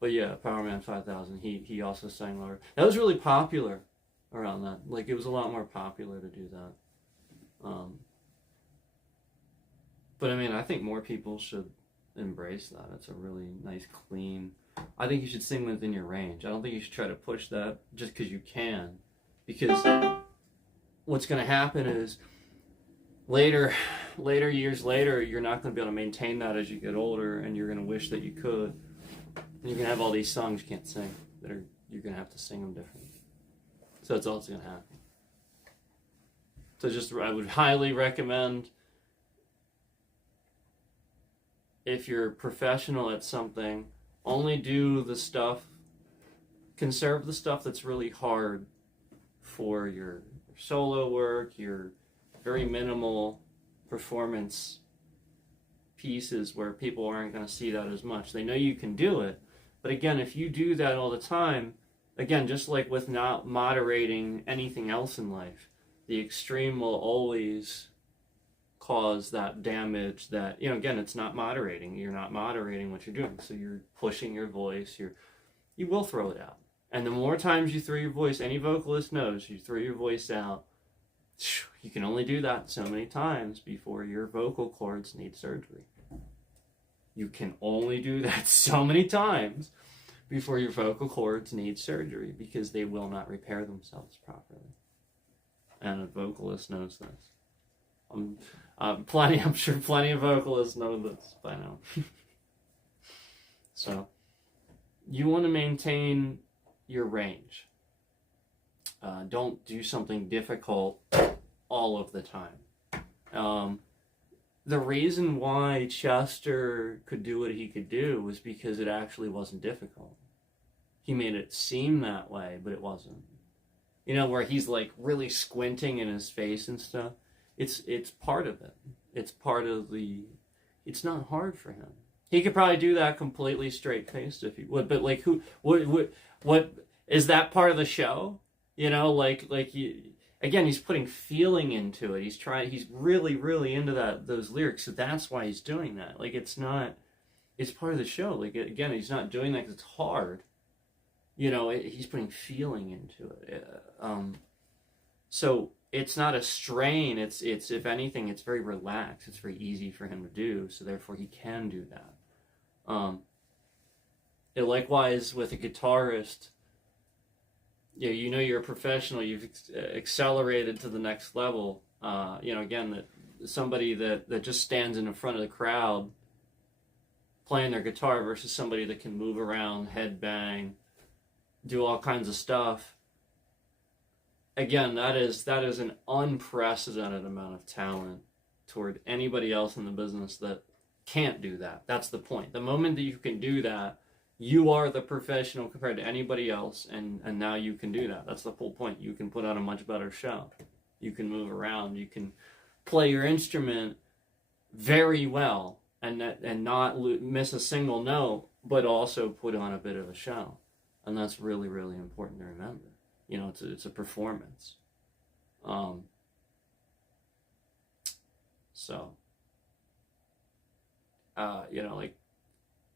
But yeah, Powerman 5000. He also sang lower. That was really popular around that. Like, it was a lot more popular to do that. But I mean, I think more people should embrace that. It's a really nice, clean. I think you should sing within your range. I don't think you should try to push that just because you can. Because what's going to happen is years later, you're not going to be able to maintain that as you get older, and you're going to wish that you could. And you're going to have all these songs you can't sing you're going to have to sing them differently. So that's all that's going to happen. So I would highly recommend if you're professional at something, only do the stuff, conserve the stuff that's really hard for your solo work, your very minimal performance pieces where people aren't going to see that as much. They know you can do it, but again, if you do that all the time, again, just like with not moderating anything else in life, the extreme will always cause that damage that, again, it's not moderating. You're not moderating what you're doing. So you're pushing your voice, you will throw it out. And the more times you throw your voice, any vocalist knows, you throw your voice out, you can only do that so many times before your vocal cords need surgery. You can only do that so many times before your vocal cords need surgery, because they will not repair themselves properly. And a vocalist knows this. I'm sure plenty of vocalists know this by now. So, you want to maintain your range. Don't do something difficult all of the time. The reason why Chester could do what he could do was because it actually wasn't difficult. He made it seem that way, but it wasn't. Where he's like really squinting in his face and stuff. It's part of it. It's part of it's not hard for him. He could probably do that completely straight-faced if he would, but like what is that part of the show? Again, he's putting feeling into it. He's really, really into those lyrics, so that's why he's doing that. Like, it's part of the show. Like, again, he's not doing that because it's hard. He's putting feeling into it. So it's not a strain. It's if anything, it's very relaxed. It's very easy for him to do. So therefore, he can do that. Likewise with a guitarist. You're a professional. You've accelerated to the next level. Again, that somebody that just stands in the front of the crowd playing their guitar versus somebody that can move around, headbang, do all kinds of stuff. Again, that is an unprecedented amount of talent toward anybody else in the business that can't do that. That's the point. The moment that you can do that, you are the professional compared to anybody else, and now you can do that. That's the whole point. You can put on a much better show. You can move around. You can play your instrument very well and not miss a single note, but also put on a bit of a show. And that's really, really important to remember. It's a performance.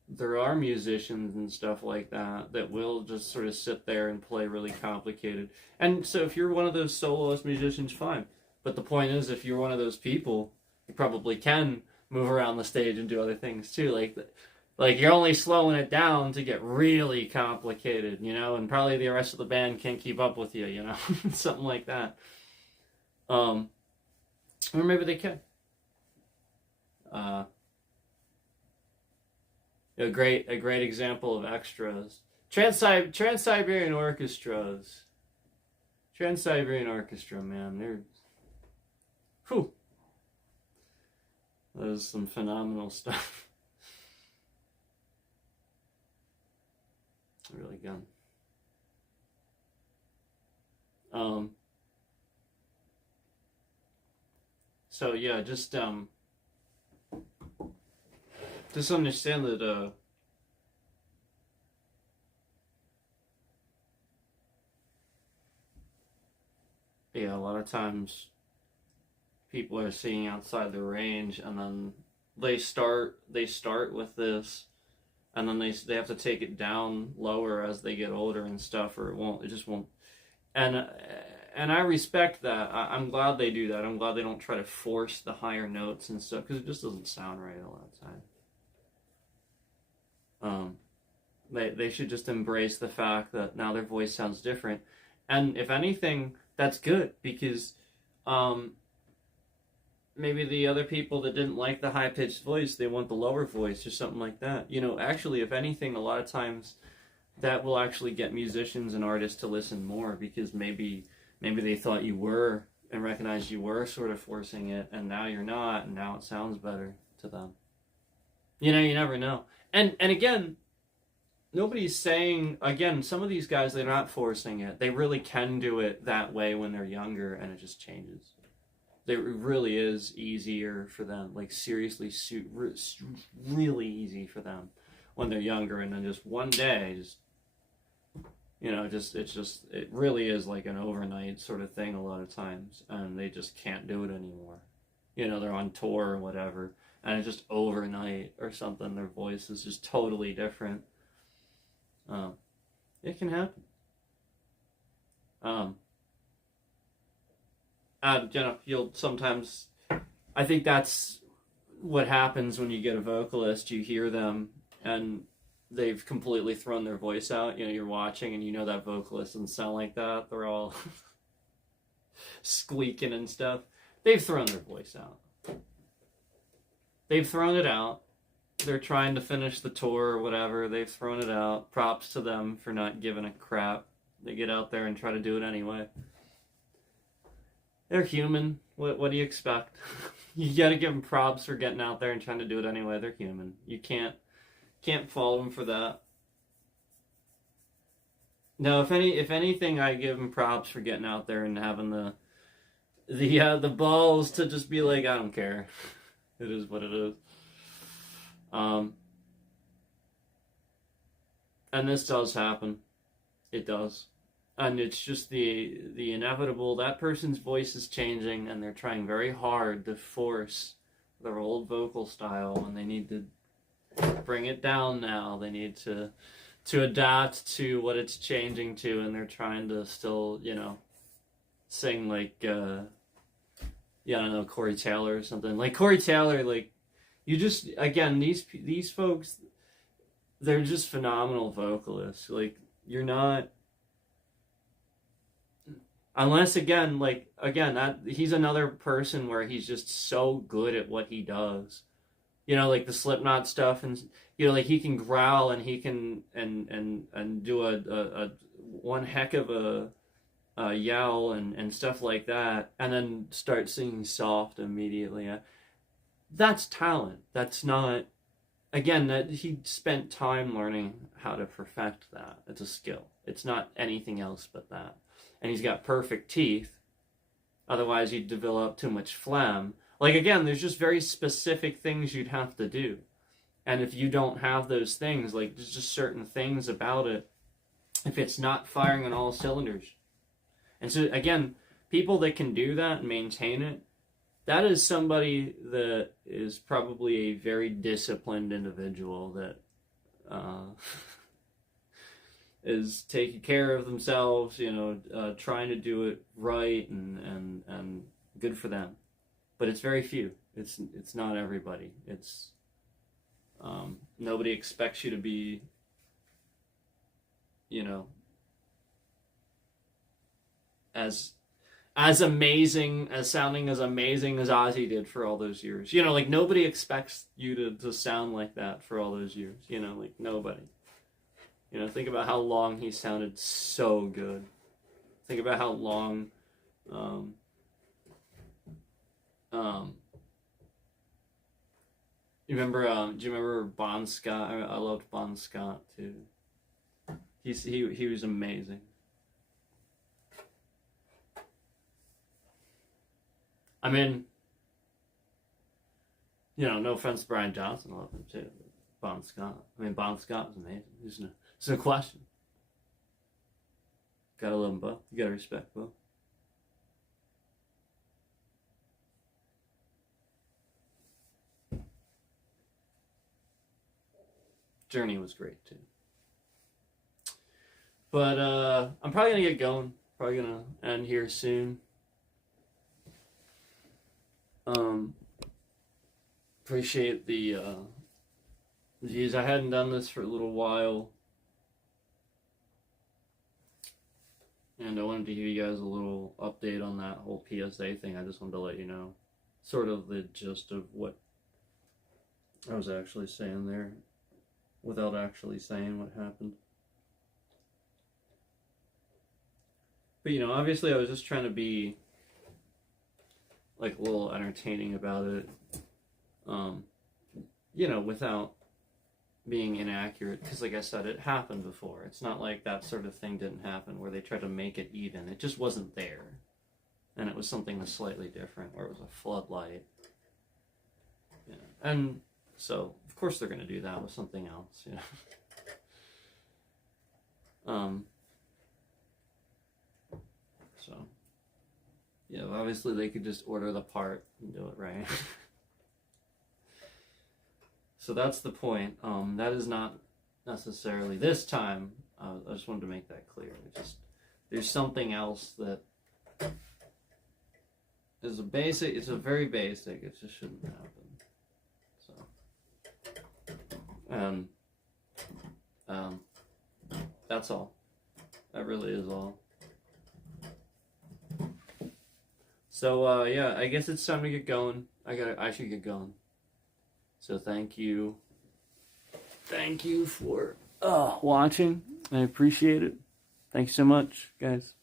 There are musicians and stuff like that will just sort of sit there and play really complicated. And so if you're one of those soloist musicians, fine. But the point is, if you're one of those people, you probably can move around the stage and do other things too. Like you're only slowing it down to get really complicated, and probably the rest of the band can't keep up with you, something like that. Or maybe they can. A great example of extras. Trans-Siberian Orchestras. Trans-Siberian Orchestra, man, they're... Whew. That is some phenomenal stuff. Really good. So yeah, just understand that a lot of times people are singing outside the range, and then they start with this, and then they have to take it down lower as they get older and stuff, or it just won't. And I respect that. I'm glad they do that. I'm glad they don't try to force the higher notes and stuff, because it just doesn't sound right a lot of time. They should just embrace the fact that now their voice sounds different, and if anything, that's good, because maybe the other people that didn't like the high-pitched voice, they want the lower voice or something like that. Actually, if anything, a lot of times that will actually get musicians and artists to listen more, because maybe they thought you were and recognized you were sort of forcing it, and now you're not, and now it sounds better to them. You know, you never know. And again, nobody's saying, again, some of these guys, they're not forcing it. They really can do it that way when they're younger, and it just changes. It really is easier for them, like seriously, really easy for them when they're younger, and then just one day, just, you know, it really is like an overnight sort of thing a lot of times, and they just can't do it anymore. You know, they're on tour or whatever, and it's just overnight or something. Their voice is just totally different. It can happen. You know, you'll sometimes, I think that's what happens when you get a vocalist. You hear them and they've completely thrown their voice out. You know, you're watching and you know that vocalist doesn't sound like that. They're all squeaking and stuff. They've thrown their voice out. They've thrown it out. They're trying to finish the tour or whatever. They've thrown it out. Props to them for not giving a crap. They get out there and try to do it anyway. They're human. What do you expect? You gotta give them props for getting out there and trying to do it anyway. They're human. You can't fault them for that. No, if anything, I give them props for getting out there and having the balls to just be like, I don't care. It is what it is. And this does happen. It does. And it's just the inevitable. That person's voice is changing, and they're trying very hard to force their old vocal style, and they need to bring it down now. They need to adapt to what it's changing to, and they're trying to still, you know, sing like, yeah, I don't know, Corey Taylor or something. Like Corey Taylor, like, you just, again, these folks, they're just phenomenal vocalists. Like, you're not, unless that he's another person where he's just so good at what he does. You know, like the Slipknot stuff, and you know, like he can growl and he can and do a one heck of a yell and stuff like that, and then start singing soft immediately. That's talent. That's not, again, that he spent time learning how to perfect that. It's a skill. It's not anything else but that. And he's got perfect teeth. Otherwise, you'd develop too much phlegm. Like, again, there's just very specific things you'd have to do. And if you don't have those things, like, there's just certain things about it, if it's not firing on all cylinders. And so, again, people that can do that and maintain it, that is somebody that is probably a very disciplined individual that is taking care of themselves, you know, trying to do it right, and good for them. But it's very few. It's not everybody. It's nobody expects you to be, you know, as amazing, as sounding as amazing as Ozzy did for all those years. You know, like, nobody expects you to sound like that for all those years. You know, like, nobody. You know, think about how long he sounded so good. Think about how long, you remember, do you remember Bon Scott? I loved Bon Scott, too. He was amazing. I mean, you know, no offense to Brian Johnson, I love him too. Bon Scott. I mean, Bon Scott was amazing. There's no question. Gotta love them both. You gotta respect both. Journey was great too. But I'm probably gonna get going. Probably gonna end here soon. Appreciate the views. I hadn't done this for a little while, and I wanted to give you guys a little update on that whole PSA thing. I just wanted to let you know sort of the gist of what I was actually saying there without actually saying what happened. But, you know, obviously I was just trying to be like a little entertaining about it, you know, without being inaccurate, because like I said, it happened before. It's not like that sort of thing didn't happen where they tried to make it even. It just wasn't there. And it was something that's slightly different, where it was a floodlight. Yeah. And so, of course they're going to do that with something else, you know. So, yeah, obviously they could just order the part and do it right. So that's the point. That is not necessarily this time. I just wanted to make that clear. There's something else that is a basic. It's a very basic. It just shouldn't happen. So, that's all. That really is all. So yeah, I guess it's time to get going. I should get going. So thank you for watching. I appreciate it. Thanks so much, guys.